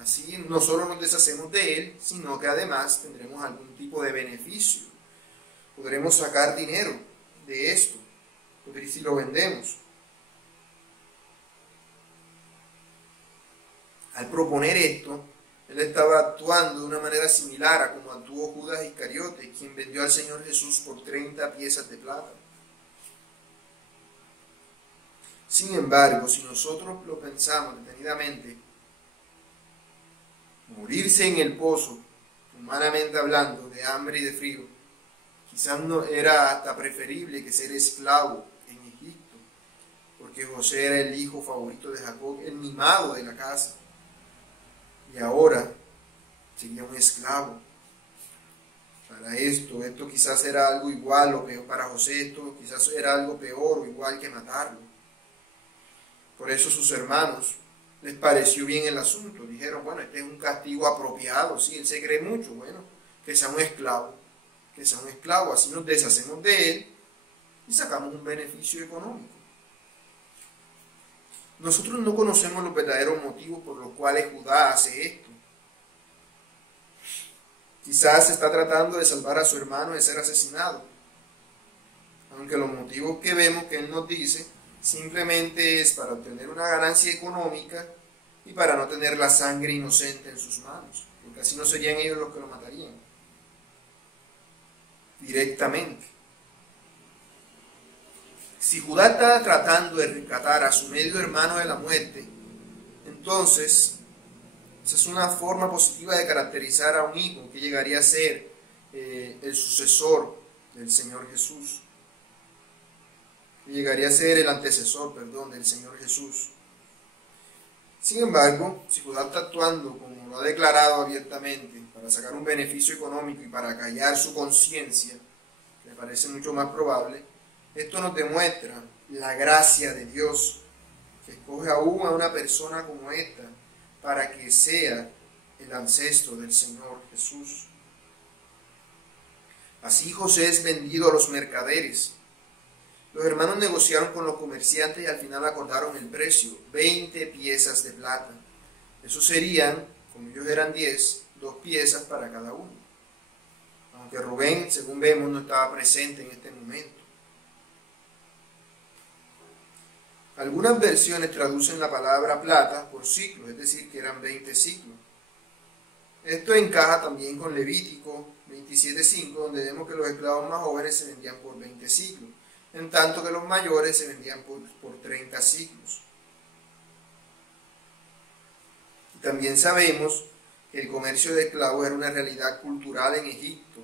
Así no solo nos deshacemos de él, sino que además tendremos algún tipo de beneficio. Podremos sacar dinero de esto, si lo vendemos. Al proponer esto, él estaba actuando de una manera similar a como actuó Judas Iscariote, quien vendió al Señor Jesús por 30 piezas de plata. Sin embargo, si nosotros lo pensamos detenidamente, morirse en el pozo, humanamente hablando, de hambre y de frío, quizás no era hasta preferible que ser esclavo en Egipto, porque José era el hijo favorito de Jacob, el mimado de la casa, y ahora sería un esclavo. Para esto quizás era algo igual o peor. Para José esto quizás era algo peor o igual que matarlo. Por eso sus hermanos les pareció bien el asunto. Dijeron, bueno, este es un castigo apropiado. Sí, él se cree mucho. Bueno, que sea un esclavo. Que sea un esclavo. Así nos deshacemos de él y sacamos un beneficio económico. Nosotros no conocemos los verdaderos motivos por los cuales Judá hace esto. Quizás está tratando de salvar a su hermano de ser asesinado. Aunque los motivos que vemos que él nos dice simplemente es para obtener una ganancia económica y para no tener la sangre inocente en sus manos, porque así no serían ellos los que lo matarían directamente. Si Judá está tratando de rescatar a su medio hermano de la muerte, entonces esa es una forma positiva de caracterizar a un hijo que llegaría a ser el sucesor del Señor Jesús. Llegaría a ser el antecesor, del Señor Jesús. Sin embargo, si Judá está actuando como lo ha declarado abiertamente para sacar un beneficio económico y para callar su conciencia, que me parece mucho más probable, esto nos demuestra la gracia de Dios, que escoge aún a una persona como esta para que sea el ancestro del Señor Jesús. Así José es vendido a los mercaderes. Los hermanos negociaron con los comerciantes y al final acordaron el precio, 20 piezas de plata. Eso serían, como ellos eran 10, 2 piezas para cada uno. Aunque Rubén, según vemos, no estaba presente en este momento. Algunas versiones traducen la palabra plata por ciclo, es decir, que eran 20 ciclos. Esto encaja también con Levítico 27:5, donde vemos que los esclavos más jóvenes se vendían por 20 ciclos, en tanto que los mayores se vendían por 30 ciclos. Y también sabemos que el comercio de esclavos era una realidad cultural en Egipto,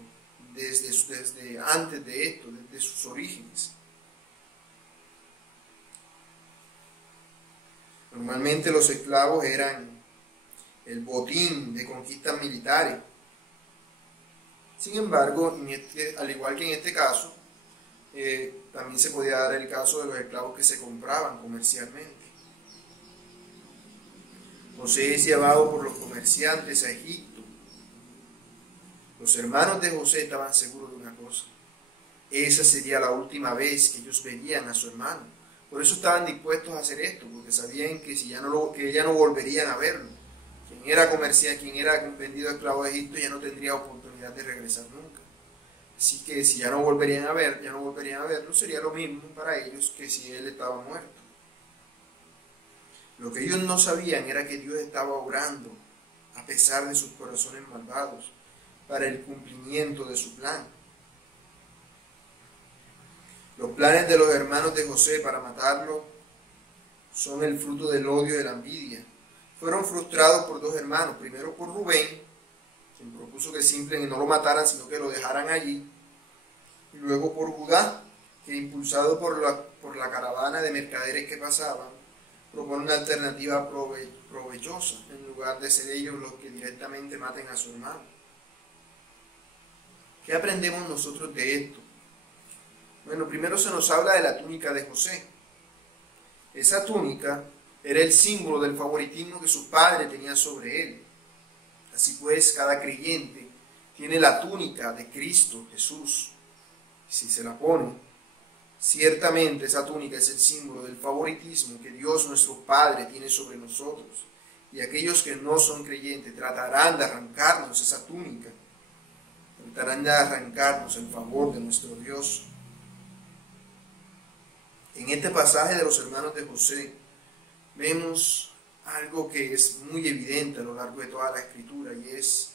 desde antes de esto, desde sus orígenes. Normalmente los esclavos eran el botín de conquistas militares. Sin embargo, al igual que en este caso, también se podía dar el caso de los esclavos que se compraban comercialmente. José es llevado por los comerciantes a Egipto. Los hermanos de José estaban seguros de una cosa: esa sería la última vez que ellos verían a su hermano. Por eso estaban dispuestos a hacer esto, porque sabían que ya no volverían a verlo. Quien era comerciante, quien era vendido a esclavo de Egipto, ya no tendría oportunidad de regresar nunca. Así que si ya no volverían a verlo, sería lo mismo para ellos que si él estaba muerto. Lo que ellos no sabían era que Dios estaba obrando, a pesar de sus corazones malvados, para el cumplimiento de su plan. Los planes de los hermanos de José para matarlo son el fruto del odio y de la envidia. Fueron frustrados por 2 hermanos, primero por Rubén, quien propuso que simplemente no lo mataran, sino que lo dejaran allí, y luego por Judá, que impulsado por la caravana de mercaderes que pasaban, propone una alternativa provechosa, en lugar de ser ellos los que directamente maten a su hermano. ¿Qué aprendemos nosotros de esto? Bueno, primero se nos habla de la túnica de José. Esa túnica Era el símbolo del favoritismo que su padre tenía sobre él. Así pues, cada creyente tiene la túnica de Cristo Jesús. Si se la pone, ciertamente esa túnica es el símbolo del favoritismo que Dios nuestro Padre tiene sobre nosotros. Y aquellos que no son creyentes tratarán de arrancarnos esa túnica, tratarán de arrancarnos el favor de nuestro Dios. En este pasaje de los hermanos de José vemos algo que es muy evidente a lo largo de toda la Escritura, y es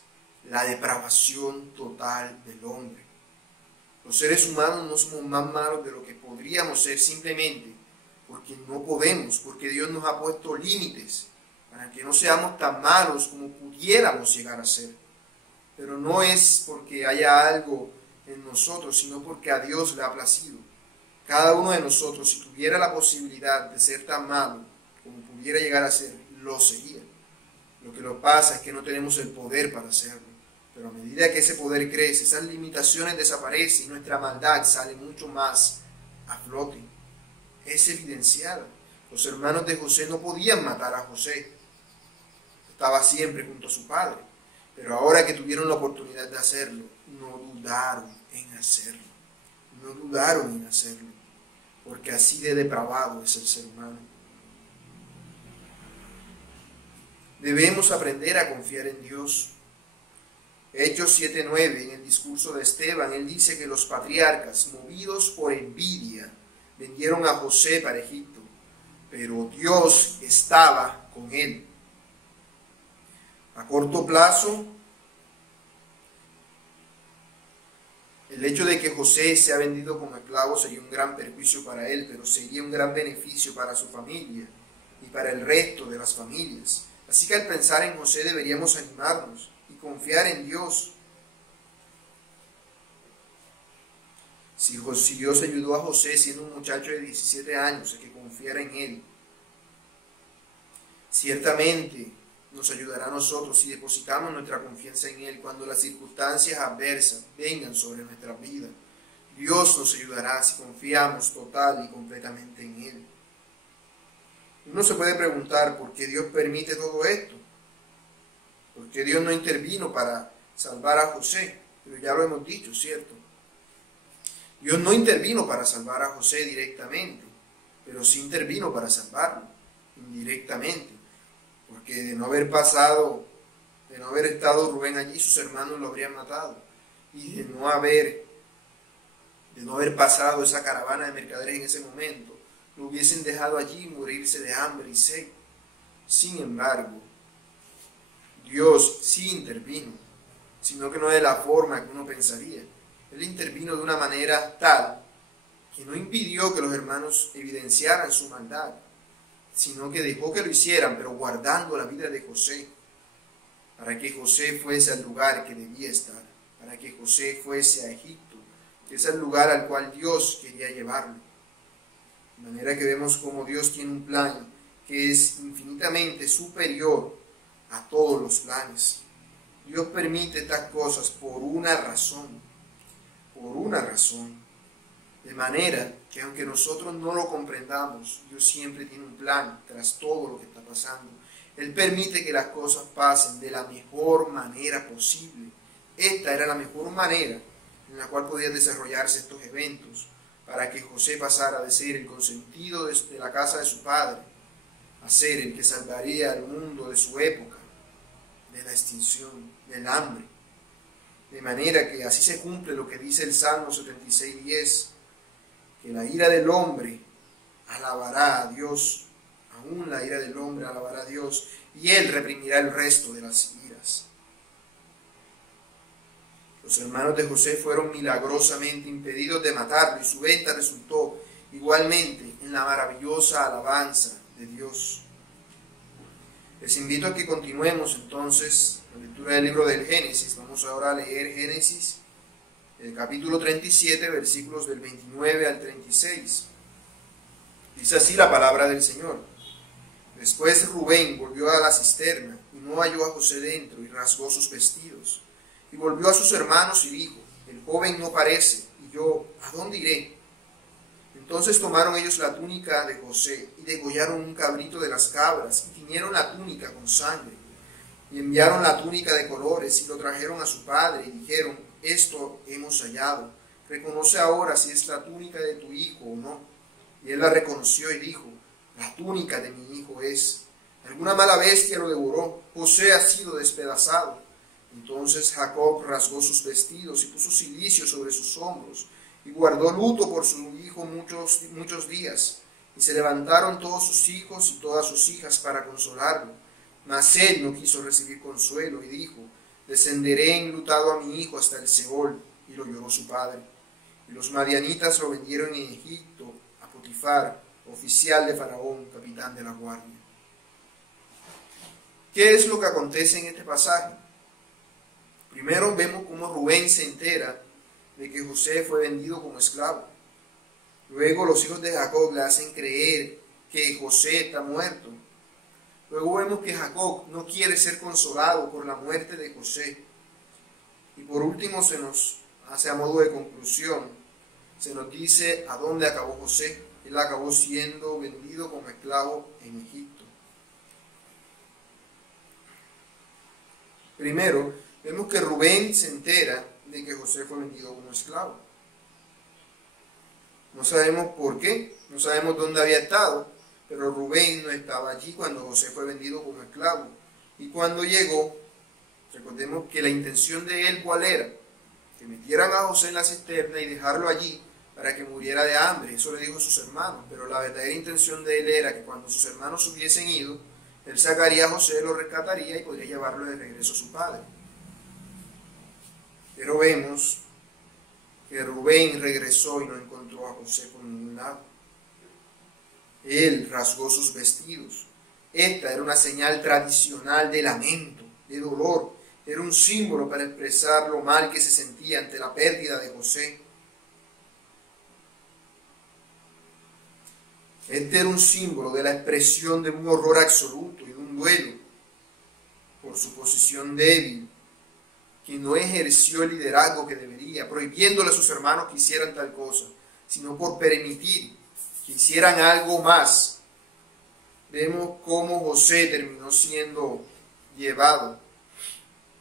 la depravación total del hombre. Los seres humanos no somos más malos de lo que podríamos ser simplemente porque no podemos, porque Dios nos ha puesto límites para que no seamos tan malos como pudiéramos llegar a ser. Pero no es porque haya algo en nosotros, sino porque a Dios le ha placido. Cada uno de nosotros, si tuviera la posibilidad de ser tan malo como pudiera llegar a ser, lo sería. Lo que nos pasa es que no tenemos el poder para hacerlo. Pero a medida que ese poder crece, esas limitaciones desaparecen y nuestra maldad sale mucho más a flote. Es evidenciada. Los hermanos de José no podían matar a José. Estaba siempre junto a su padre. Pero ahora que tuvieron la oportunidad de hacerlo, no dudaron en hacerlo. No dudaron en hacerlo. Porque así de depravado es el ser humano. Debemos aprender a confiar en Dios. Hechos 7:9, en el discurso de Esteban, él dice que los patriarcas, movidos por envidia, vendieron a José para Egipto, pero Dios estaba con él. A corto plazo, el hecho de que José sea vendido como esclavo sería un gran perjuicio para él, pero sería un gran beneficio para su familia y para el resto de las familias. Así que al pensar en José deberíamos animarnos y confiar en Dios. Si Dios ayudó a José siendo un muchacho de 17 años a que confiara en él, ciertamente nos ayudará a nosotros si depositamos nuestra confianza en él cuando las circunstancias adversas vengan sobre nuestra vida. Dios nos ayudará si confiamos total y completamente en él. Uno se puede preguntar por qué Dios permite todo esto. ¿Por qué Dios no intervino para salvar a José? Pero ya lo hemos dicho, ¿cierto? Dios no intervino para salvar a José directamente, pero sí intervino para salvarlo indirectamente. Porque de no haber estado Rubén allí, sus hermanos lo habrían matado. Y de no haber pasado esa caravana de mercaderes en ese momento, lo hubiesen dejado allí morirse de hambre y sed. Sin embargo, Dios sí intervino, sino que no de la forma que uno pensaría. Él intervino de una manera tal que no impidió que los hermanos evidenciaran su maldad, sino que dejó que lo hicieran, pero guardando la vida de José, para que José fuese al lugar que debía estar, para que José fuese a Egipto, que es el lugar al cual Dios quería llevarlo. De manera que vemos cómo Dios tiene un plan que es infinitamente superior a todos los planes. Dios permite estas cosas por una razón, de manera que aunque nosotros no lo comprendamos, Dios siempre tiene un plan tras todo lo que está pasando. Él permite que las cosas pasen de la mejor manera posible. Esta era la mejor manera en la cual podían desarrollarse estos eventos, para que José pasara de ser el consentido de la casa de su padre a ser el que salvaría al mundo de su época de la extinción, del hambre. De manera que así se cumple lo que dice el Salmo 76:10, que la ira del hombre alabará a Dios, aún la ira del hombre alabará a Dios, y él reprimirá el resto de las iras. Los hermanos de José fueron milagrosamente impedidos de matarlo, y su venta resultó igualmente en la maravillosa alabanza de Dios. Les invito a que continuemos entonces la lectura del libro del Génesis. Vamos ahora a leer Génesis, el capítulo 37, versículos del 29 al 36. Dice así la palabra del Señor. Después Rubén volvió a la cisterna y no halló a José dentro, y rasgó sus vestidos. Y volvió a sus hermanos y dijo: el joven no parece, y yo, ¿a dónde iré? Entonces tomaron ellos la túnica de José y degollaron un cabrito de las cabras y tiñeron la túnica con sangre. Y enviaron la túnica de colores y lo trajeron a su padre y dijeron: esto hemos hallado. Reconoce ahora si es la túnica de tu hijo o no. Y él la reconoció y dijo: la túnica de mi hijo es. Alguna mala bestia lo devoró. José ha sido despedazado. Entonces Jacob rasgó sus vestidos y puso cilicio sobre sus hombros y guardó luto por su hijo muchos días. Y se levantaron todos sus hijos y todas sus hijas para consolarlo. Mas él no quiso recibir consuelo y dijo: descenderé enlutado a mi hijo hasta el Seol. Y lo lloró su padre. Y los madianitas lo vendieron en Egipto a Potifar, oficial de Faraón, capitán de la guardia. ¿Qué es lo que acontece en este pasaje? Primero vemos cómo Rubén se entera de que José fue vendido como esclavo. Luego los hijos de Jacob le hacen creer que José está muerto. Luego vemos que Jacob no quiere ser consolado por la muerte de José. Y por último se nos hace a modo de conclusión, se nos dice a dónde acabó José. Él acabó siendo vendido como esclavo en Egipto. Primero, vemos que Rubén se entera de que José fue vendido como esclavo. No sabemos por qué, no sabemos dónde había estado, pero Rubén no estaba allí cuando José fue vendido como esclavo. Y cuando llegó, recordemos que la intención de él, ¿cuál era? Que metieran a José en la cisterna y dejarlo allí para que muriera de hambre. Eso le dijo a sus hermanos, pero la verdadera intención de él era que cuando sus hermanos hubiesen ido, él sacaría a José, lo rescataría y podría llevarlo de regreso a su padre. Pero vemos que Rubén regresó y no encontró a José por ningún lado. Él rasgó sus vestidos. Esta era una señal tradicional de lamento, de dolor. Era un símbolo para expresar lo mal que se sentía ante la pérdida de José. Este era un símbolo de la expresión de un horror absoluto y de un duelo por su posición débil, que no ejerció el liderazgo que debería, prohibiéndole a sus hermanos que hicieran tal cosa, sino por permitir que hicieran algo más. Vemos cómo José terminó siendo llevado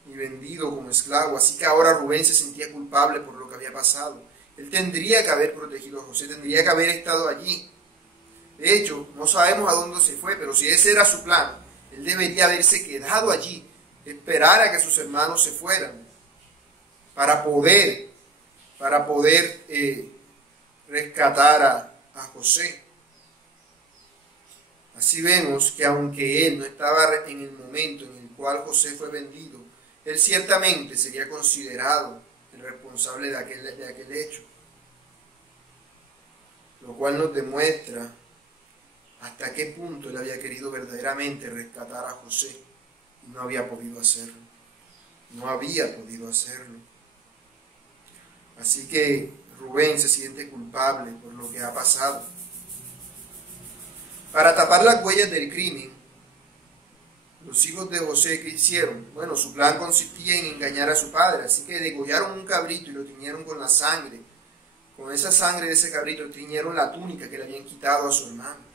y vendido como esclavo, así que ahora Rubén se sentía culpable por lo que había pasado. Él tendría que haber protegido a José, tendría que haber estado allí. De hecho, no sabemos a dónde se fue, pero si ese era su plan, él debería haberse quedado allí, esperar a que sus hermanos se fueran, para poder rescatar a José. Así vemos que aunque él no estaba en el momento en el cual José fue vendido, él ciertamente sería considerado el responsable de aquel hecho, lo cual nos demuestra hasta qué punto él había querido verdaderamente rescatar a José y no había podido hacerlo. No había podido hacerlo. Así que Rubén se siente culpable por lo que ha pasado. Para tapar las huellas del crimen, los hijos de José, ¿qué hicieron? Bueno, su plan consistía en engañar a su padre, así que degollaron un cabrito y lo tiñeron con la sangre. Con esa sangre de ese cabrito tiñeron la túnica que le habían quitado a su hermano.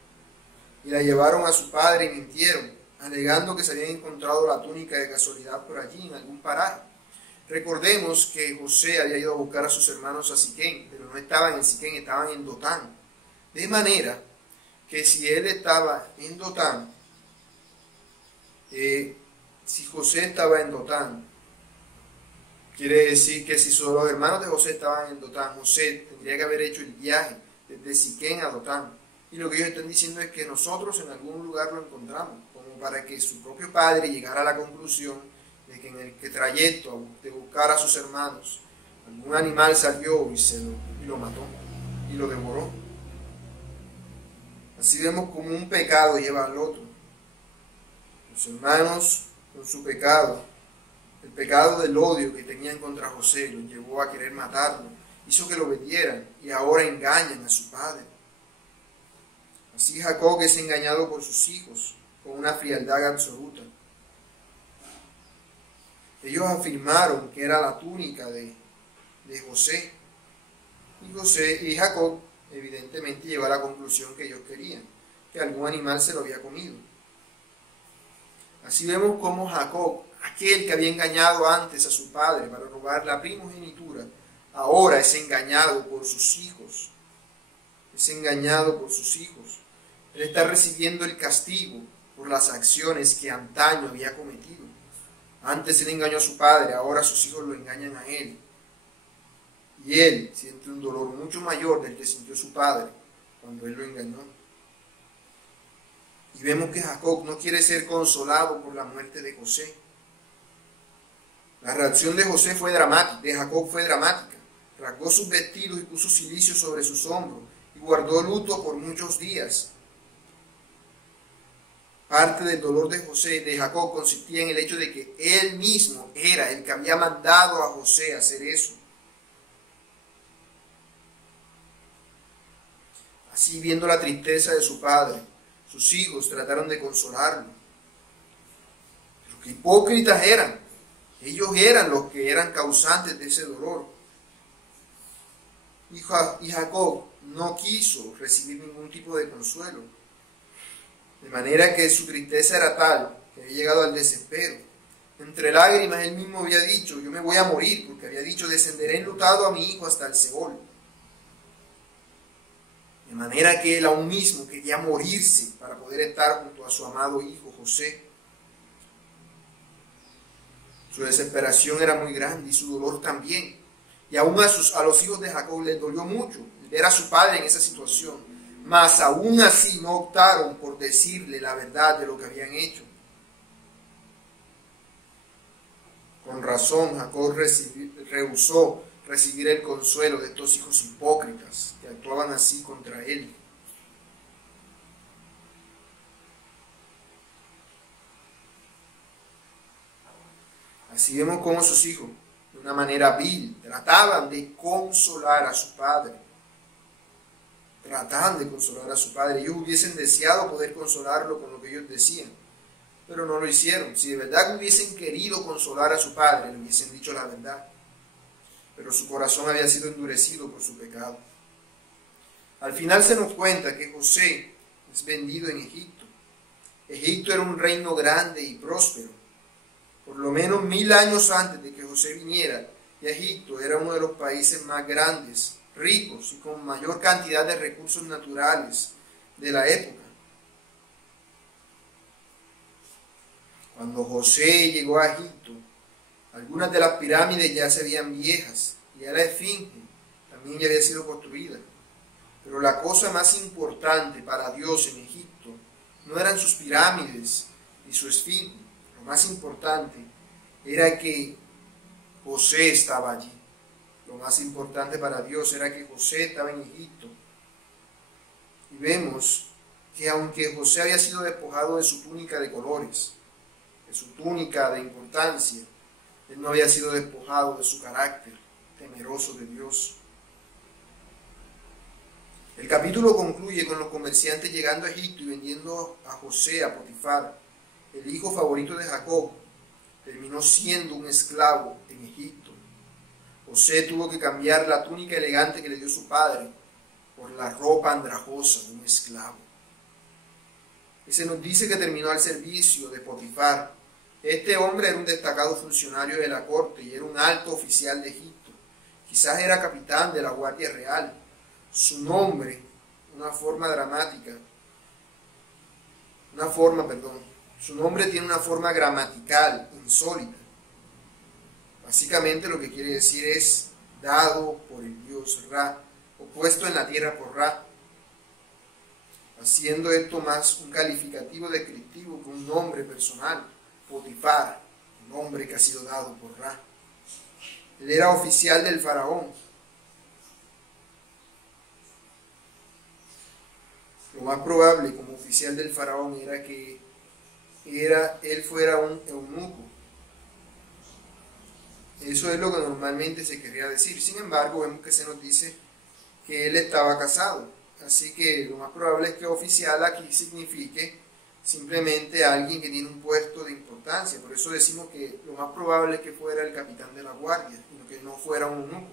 Y la llevaron a su padre y mintieron, alegando que se habían encontrado la túnica de casualidad por allí, en algún paraje. Recordemos que José había ido a buscar a sus hermanos a Siquén, pero no estaban en Siquén, estaban en Dotán. De manera que si él estaba en Dotán, si José estaba en Dotán, quiere decir que si los hermanos de José estaban en Dotán, José tendría que haber hecho el viaje desde Siquén a Dotán. Y lo que ellos están diciendo es que nosotros en algún lugar lo encontramos, como para que su propio padre llegara a la conclusión de que en el trayecto de buscar a sus hermanos, algún animal salió y lo mató y lo devoró. Así vemos como un pecado lleva al otro. Los hermanos, con su pecado, el pecado del odio que tenían contra José, los llevó a querer matarlo, hizo que lo vendieran y ahora engañan a su padre. Así Jacob es engañado por sus hijos con una frialdad absoluta. Ellos afirmaron que era la túnica de José. Y Jacob evidentemente llegó a la conclusión que ellos querían, que algún animal se lo había comido. Así vemos cómo Jacob, aquel que había engañado antes a su padre para robar la primogenitura, ahora es engañado por sus hijos. Es engañado por sus hijos. Él está recibiendo el castigo por las acciones que antaño había cometido. Antes él engañó a su padre, ahora sus hijos lo engañan a él. Y él siente un dolor mucho mayor del que sintió su padre cuando él lo engañó. Y vemos que Jacob no quiere ser consolado por la muerte de José. La reacción de Jacob fue dramática. Rasgó sus vestidos y puso cilicio sobre sus hombros y guardó luto por muchos días. Parte del dolor de Jacob consistía en el hecho de que él mismo era el que había mandado a José a hacer eso. Así, viendo la tristeza de su padre, sus hijos trataron de consolarlo. Pero qué hipócritas eran. Ellos eran los que eran causantes de ese dolor. Y Jacob no quiso recibir ningún tipo de consuelo. De manera que su tristeza era tal que había llegado al desespero. Entre lágrimas él mismo había dicho: yo me voy a morir, porque había dicho: descenderé enlutado a mi hijo hasta el Seol. De manera que él aún mismo quería morirse para poder estar junto a su amado hijo José. Su desesperación era muy grande y su dolor también. Y aún a los hijos de Jacob les dolió mucho ver a su padre en esa situación. Mas aún así no optaron por decirle la verdad de lo que habían hecho. Con razón, Jacob rehusó recibir el consuelo de estos hijos hipócritas que actuaban así contra él. Así vemos cómo sus hijos, de una manera vil, trataban de consolar a su padre. Trataban de consolar a su padre. Ellos hubiesen deseado poder consolarlo con lo que ellos decían, pero no lo hicieron. Si de verdad hubiesen querido consolar a su padre, le hubiesen dicho la verdad. Pero su corazón había sido endurecido por su pecado. Al final se nos cuenta que José es vendido en Egipto. Egipto era un reino grande y próspero. Por lo menos 1000 años antes de que José viniera, y Egipto era uno de los países más grandes, ricos y con mayor cantidad de recursos naturales de la época. Cuando José llegó a Egipto, algunas de las pirámides ya se veían viejas, y la esfinge también ya había sido construida. Pero la cosa más importante para Dios en Egipto no eran sus pirámides y su esfinge. Lo más importante era que José estaba allí. Lo más importante para Dios era que José estaba en Egipto. Y vemos que aunque José había sido despojado de su túnica de colores, de su túnica de importancia, él no había sido despojado de su carácter temeroso de Dios. El capítulo concluye con los comerciantes llegando a Egipto y vendiendo a José a Potifar, el hijo favorito de Jacob. Terminó siendo un esclavo en Egipto. José tuvo que cambiar la túnica elegante que le dio su padre por la ropa andrajosa de un esclavo. Y se nos dice que terminó al servicio de Potifar. Este hombre era un destacado funcionario de la corte y era un alto oficial de Egipto. Quizás era capitán de la Guardia Real. Su nombre, su nombre tiene una forma gramatical insólita. Básicamente lo que quiere decir es dado por el dios Ra, o puesto en la tierra por Ra, haciendo esto más un calificativo descriptivo que un nombre personal. Potifar, un nombre que ha sido dado por Ra. Él era oficial del faraón. Lo más probable como oficial del faraón era que él fuera un eunuco. Eso es lo que normalmente se querría decir. Sin embargo, vemos que se nos dice que él estaba casado. Así que lo más probable es que oficial aquí signifique simplemente alguien que tiene un puesto de importancia. Por eso decimos que lo más probable es que fuera el capitán de la guardia, y que no fuera un eunuco.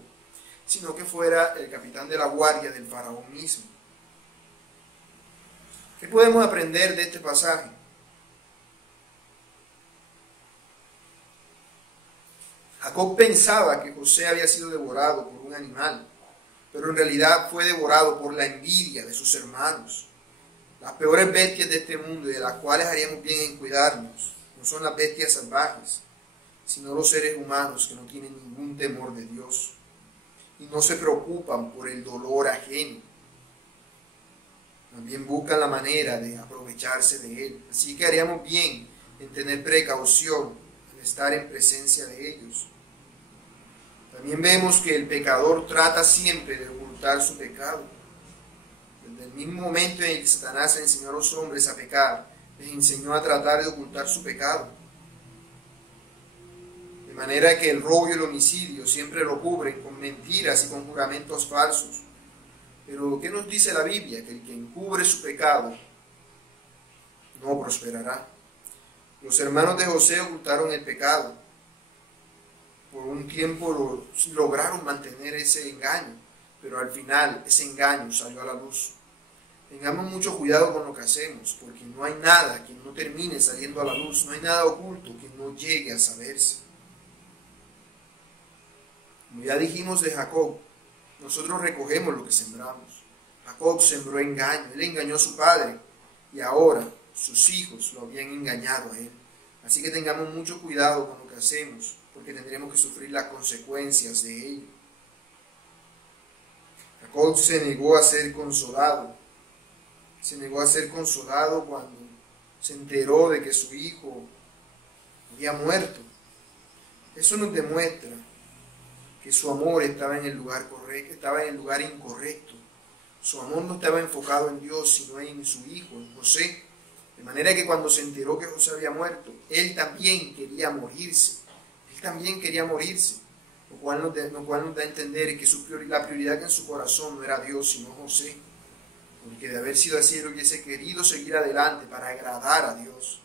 sino que fuera el capitán de la guardia del faraón mismo. ¿Qué podemos aprender de este pasaje? Jacob pensaba que José había sido devorado por un animal, pero en realidad fue devorado por la envidia de sus hermanos. Las peores bestias de este mundo y de las cuales haríamos bien en cuidarnos no son las bestias salvajes, sino los seres humanos que no tienen ningún temor de Dios y no se preocupan por el dolor ajeno. También buscan la manera de aprovecharse de él. Así que haríamos bien en tener precaución en estar en presencia de ellos. También vemos que el pecador trata siempre de ocultar su pecado. Desde el mismo momento en el que Satanás enseñó a los hombres a pecar, les enseñó a tratar de ocultar su pecado. De manera que el robo y el homicidio siempre lo cubren con mentiras y con juramentos falsos. Pero ¿qué nos dice la Biblia? Que el que encubre su pecado no prosperará. Los hermanos de José ocultaron el pecado. Por un tiempo lograron mantener ese engaño, pero al final ese engaño salió a la luz. Tengamos mucho cuidado con lo que hacemos, porque no hay nada que no termine saliendo a la luz, no hay nada oculto que no llegue a saberse. Como ya dijimos de Jacob, nosotros recogemos lo que sembramos. Jacob sembró engaño, él engañó a su padre y ahora sus hijos lo habían engañado a él. Así que tengamos mucho cuidado con lo que hacemos, porque tendremos que sufrir las consecuencias de ello. Jacob se negó a ser consolado. Se negó a ser consolado cuando se enteró de que su hijo había muerto. Eso nos demuestra que su amor estaba en el lugar correcto, estaba en el lugar incorrecto. Su amor no estaba enfocado en Dios, sino en su hijo, en José. De manera que cuando se enteró que José había muerto, él también quería morirse. Él también quería morirse. Lo cual nos da a entender que la prioridad que en su corazón no era Dios, sino José. Porque de haber sido así, él hubiese querido seguir adelante para agradar a Dios.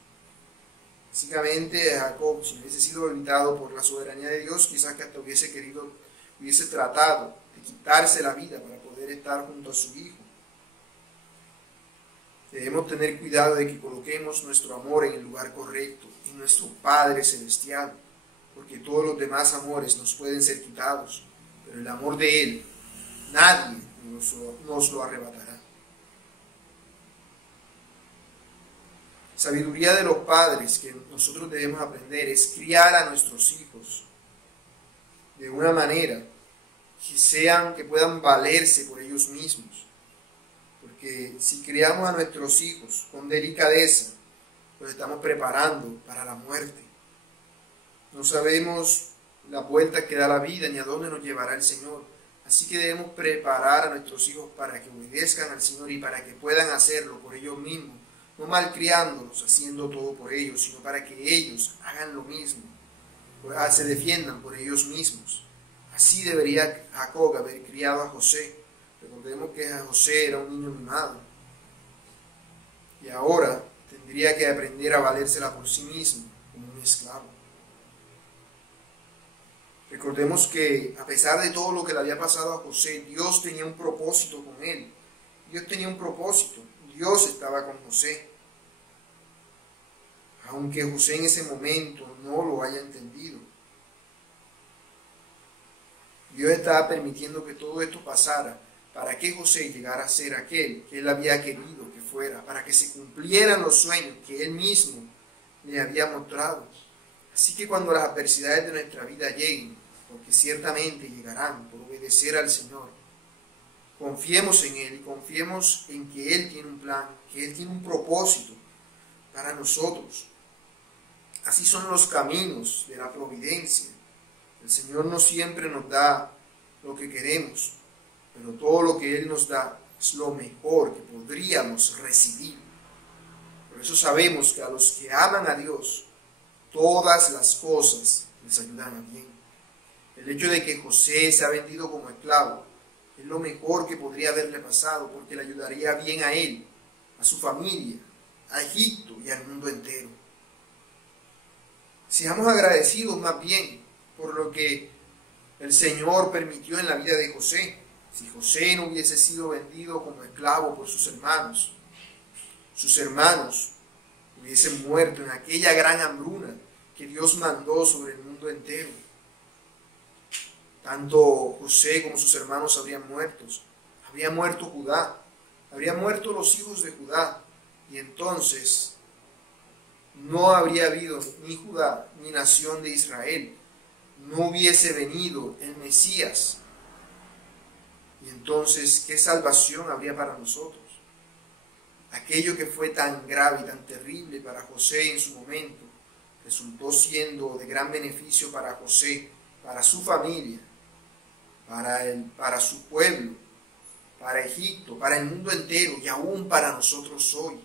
Básicamente, Jacob, si hubiese sido limitado por la soberanía de Dios, quizás que hasta hubiese tratado de quitarse la vida para poder estar junto a su hijo. Debemos tener cuidado de que coloquemos nuestro amor en el lugar correcto, en nuestro Padre Celestial, porque todos los demás amores nos pueden ser quitados, pero el amor de Él, nadie nos lo arrebatará. Sabiduría de los padres que nosotros debemos aprender es criar a nuestros hijos de una manera que puedan valerse por ellos mismos. Porque si criamos a nuestros hijos con delicadeza, los estamos preparando para la muerte. No sabemos la vuelta que da la vida ni a dónde nos llevará el Señor. Así que debemos preparar a nuestros hijos para que obedezcan al Señor y para que puedan hacerlo por ellos mismos. No malcriándolos, haciendo todo por ellos, sino para que ellos hagan lo mismo, se defiendan por ellos mismos. Así debería Jacob haber criado a José. Recordemos que José era un niño mimado y ahora tendría que aprender a valérsela por sí mismo como un esclavo. Recordemos que a pesar de todo lo que le había pasado a José, Dios tenía un propósito con él. Dios tenía un propósito. Dios estaba con José. Aunque José en ese momento no lo haya entendido. Dios estaba permitiendo que todo esto pasara para que José llegara a ser aquel que él había querido que fuera, para que se cumplieran los sueños que él mismo le había mostrado. Así que cuando las adversidades de nuestra vida lleguen, porque ciertamente llegarán por obedecer al Señor, confiemos en Él y confiemos en que Él tiene un plan, que Él tiene un propósito para nosotros. Así son los caminos de la providencia. El Señor no siempre nos da lo que queremos, pero todo lo que Él nos da es lo mejor que podríamos recibir. Por eso sabemos que a los que aman a Dios, todas las cosas les ayudan a bien. El hecho de que José se ha vendido como esclavo es lo mejor que podría haberle pasado, porque le ayudaría bien a él, a su familia, a Egipto y al mundo entero. Seamos agradecidos más bien por lo que el Señor permitió en la vida de José. Si José no hubiese sido vendido como esclavo por sus hermanos hubiesen muerto en aquella gran hambruna que Dios mandó sobre el mundo entero. Tanto José como sus hermanos habrían muerto. Habría muerto Judá, habrían muerto los hijos de Judá, y entonces no habría habido ni Judá ni nación de Israel. No hubiese venido el Mesías. Y entonces, ¿qué salvación habría para nosotros? Aquello que fue tan grave y tan terrible para José en su momento, resultó siendo de gran beneficio para José, para su familia, para su pueblo, para Egipto, para el mundo entero y aún para nosotros hoy.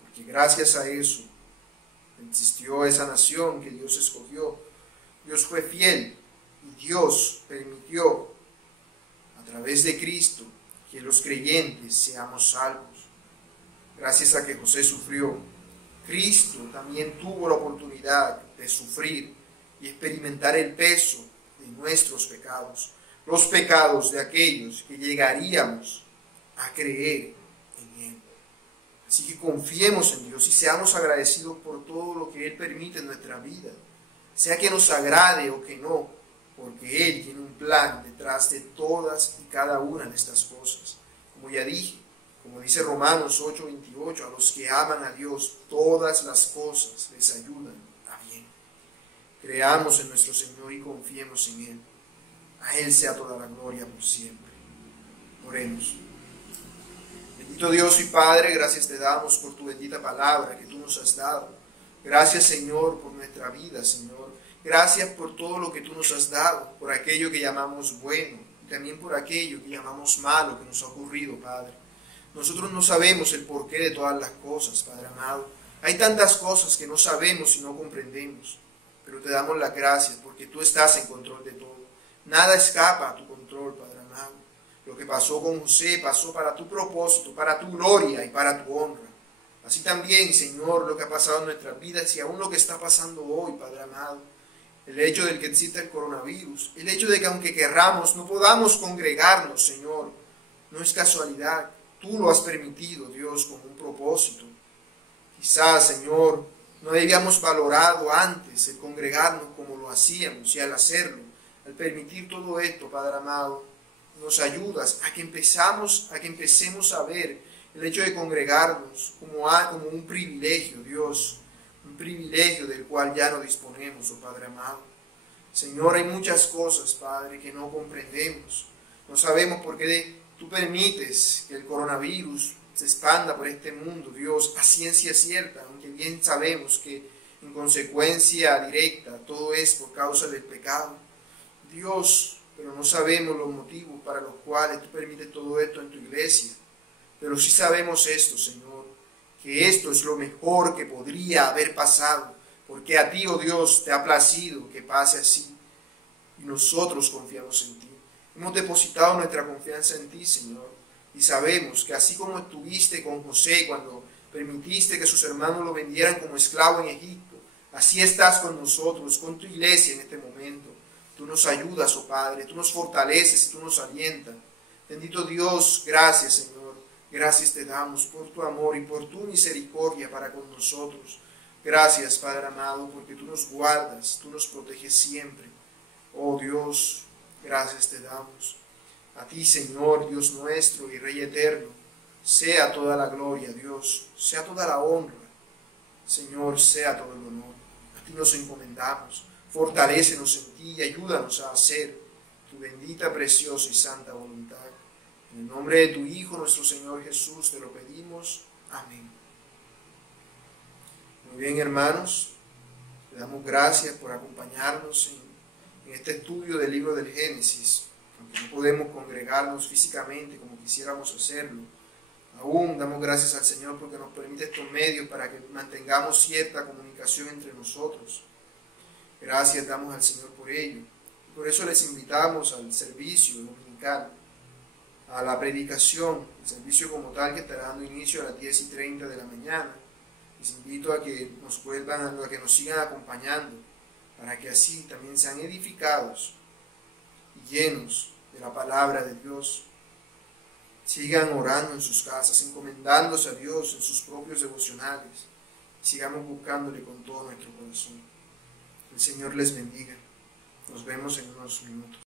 Porque gracias a eso existió esa nación que Dios escogió. Dios fue fiel y Dios permitió a través de Cristo que los creyentes seamos salvos. Gracias a que José sufrió, Cristo también tuvo la oportunidad de sufrir y experimentar el peso de nuestros pecados, los pecados de aquellos que llegaríamos a creer en Él. Así que confiemos en Dios y seamos agradecidos por todo lo que Él permite en nuestra vida, sea que nos agrade o que no, porque Él tiene un plan detrás de todas y cada una de estas cosas. Como ya dije, como dice Romanos 8:28, a los que aman a Dios, todas las cosas les ayudan a bien. Creamos en nuestro Señor y confiemos en Él. A Él sea toda la gloria por siempre. Oremos. Bendito Dios y Padre, gracias te damos por tu bendita palabra que tú nos has dado. Gracias, Señor, por nuestra vida, Señor. Gracias por todo lo que tú nos has dado, por aquello que llamamos bueno y también por aquello que llamamos malo que nos ha ocurrido, Padre. Nosotros no sabemos el porqué de todas las cosas, Padre amado. Hay tantas cosas que no sabemos y no comprendemos, pero te damos las gracias porque tú estás en control de todo. Nada escapa a tu control, Padre amado. Lo que pasó con José pasó para tu propósito, para tu gloria y para tu honra. Así también, Señor, lo que ha pasado en nuestras vidas y aún lo que está pasando hoy, Padre amado. El hecho de que exista el coronavirus, el hecho de que aunque querramos no podamos congregarnos, Señor, no es casualidad. Tú lo has permitido, Dios, con un propósito. Quizás, Señor, no habíamos valorado antes el congregarnos como lo hacíamos y al hacerlo, al permitir todo esto, Padre amado, nos ayudas a que empecemos a ver el hecho de congregarnos como un privilegio, Dios, un privilegio del cual ya no disponemos, oh Padre amado. Señor, hay muchas cosas, Padre, que no comprendemos. No sabemos por qué tú permites que el coronavirus se expanda por este mundo, Dios, a ciencia cierta, aunque bien sabemos que en consecuencia directa todo es por causa del pecado. Dios, pero no sabemos los motivos para los cuales tú permites todo esto en tu iglesia. Pero sí sabemos esto, Señor, que esto es lo mejor que podría haber pasado, porque a ti, oh Dios, te ha placido que pase así, y nosotros confiamos en ti. Hemos depositado nuestra confianza en ti, Señor, y sabemos que así como estuviste con José cuando permitiste que sus hermanos lo vendieran como esclavo en Egipto, así estás con nosotros, con tu iglesia en este momento. Tú nos ayudas, oh Padre, tú nos fortaleces y tú nos alientas. Bendito Dios, gracias, Señor. Gracias te damos por tu amor y por tu misericordia para con nosotros. Gracias, Padre amado, porque tú nos guardas, tú nos proteges siempre. Oh Dios, gracias te damos. A ti, Señor, Dios nuestro y Rey eterno, sea toda la gloria, Dios, sea toda la honra. Señor, sea todo el honor. A ti nos encomendamos. Fortalécenos en ti y ayúdanos a hacer tu bendita, preciosa y santa voluntad. En el nombre de tu Hijo, nuestro Señor Jesús, te lo pedimos. Amén. Muy bien, hermanos, le damos gracias por acompañarnos en este estudio del libro del Génesis. Aunque no podemos congregarnos físicamente como quisiéramos hacerlo, aún damos gracias al Señor porque nos permite estos medios para que mantengamos cierta comunicación entre nosotros. Gracias damos al Señor por ello. Por eso les invitamos al servicio dominical, a la predicación, el servicio como tal que estará dando inicio a las 10:30 de la mañana. Les invito a que nos sigan acompañando, para que así también sean edificados llenos de la palabra de Dios. Sigan orando en sus casas, encomendándose a Dios en sus propios devocionales. Sigamos buscándole con todo nuestro corazón. El Señor les bendiga. Nos vemos en unos minutos.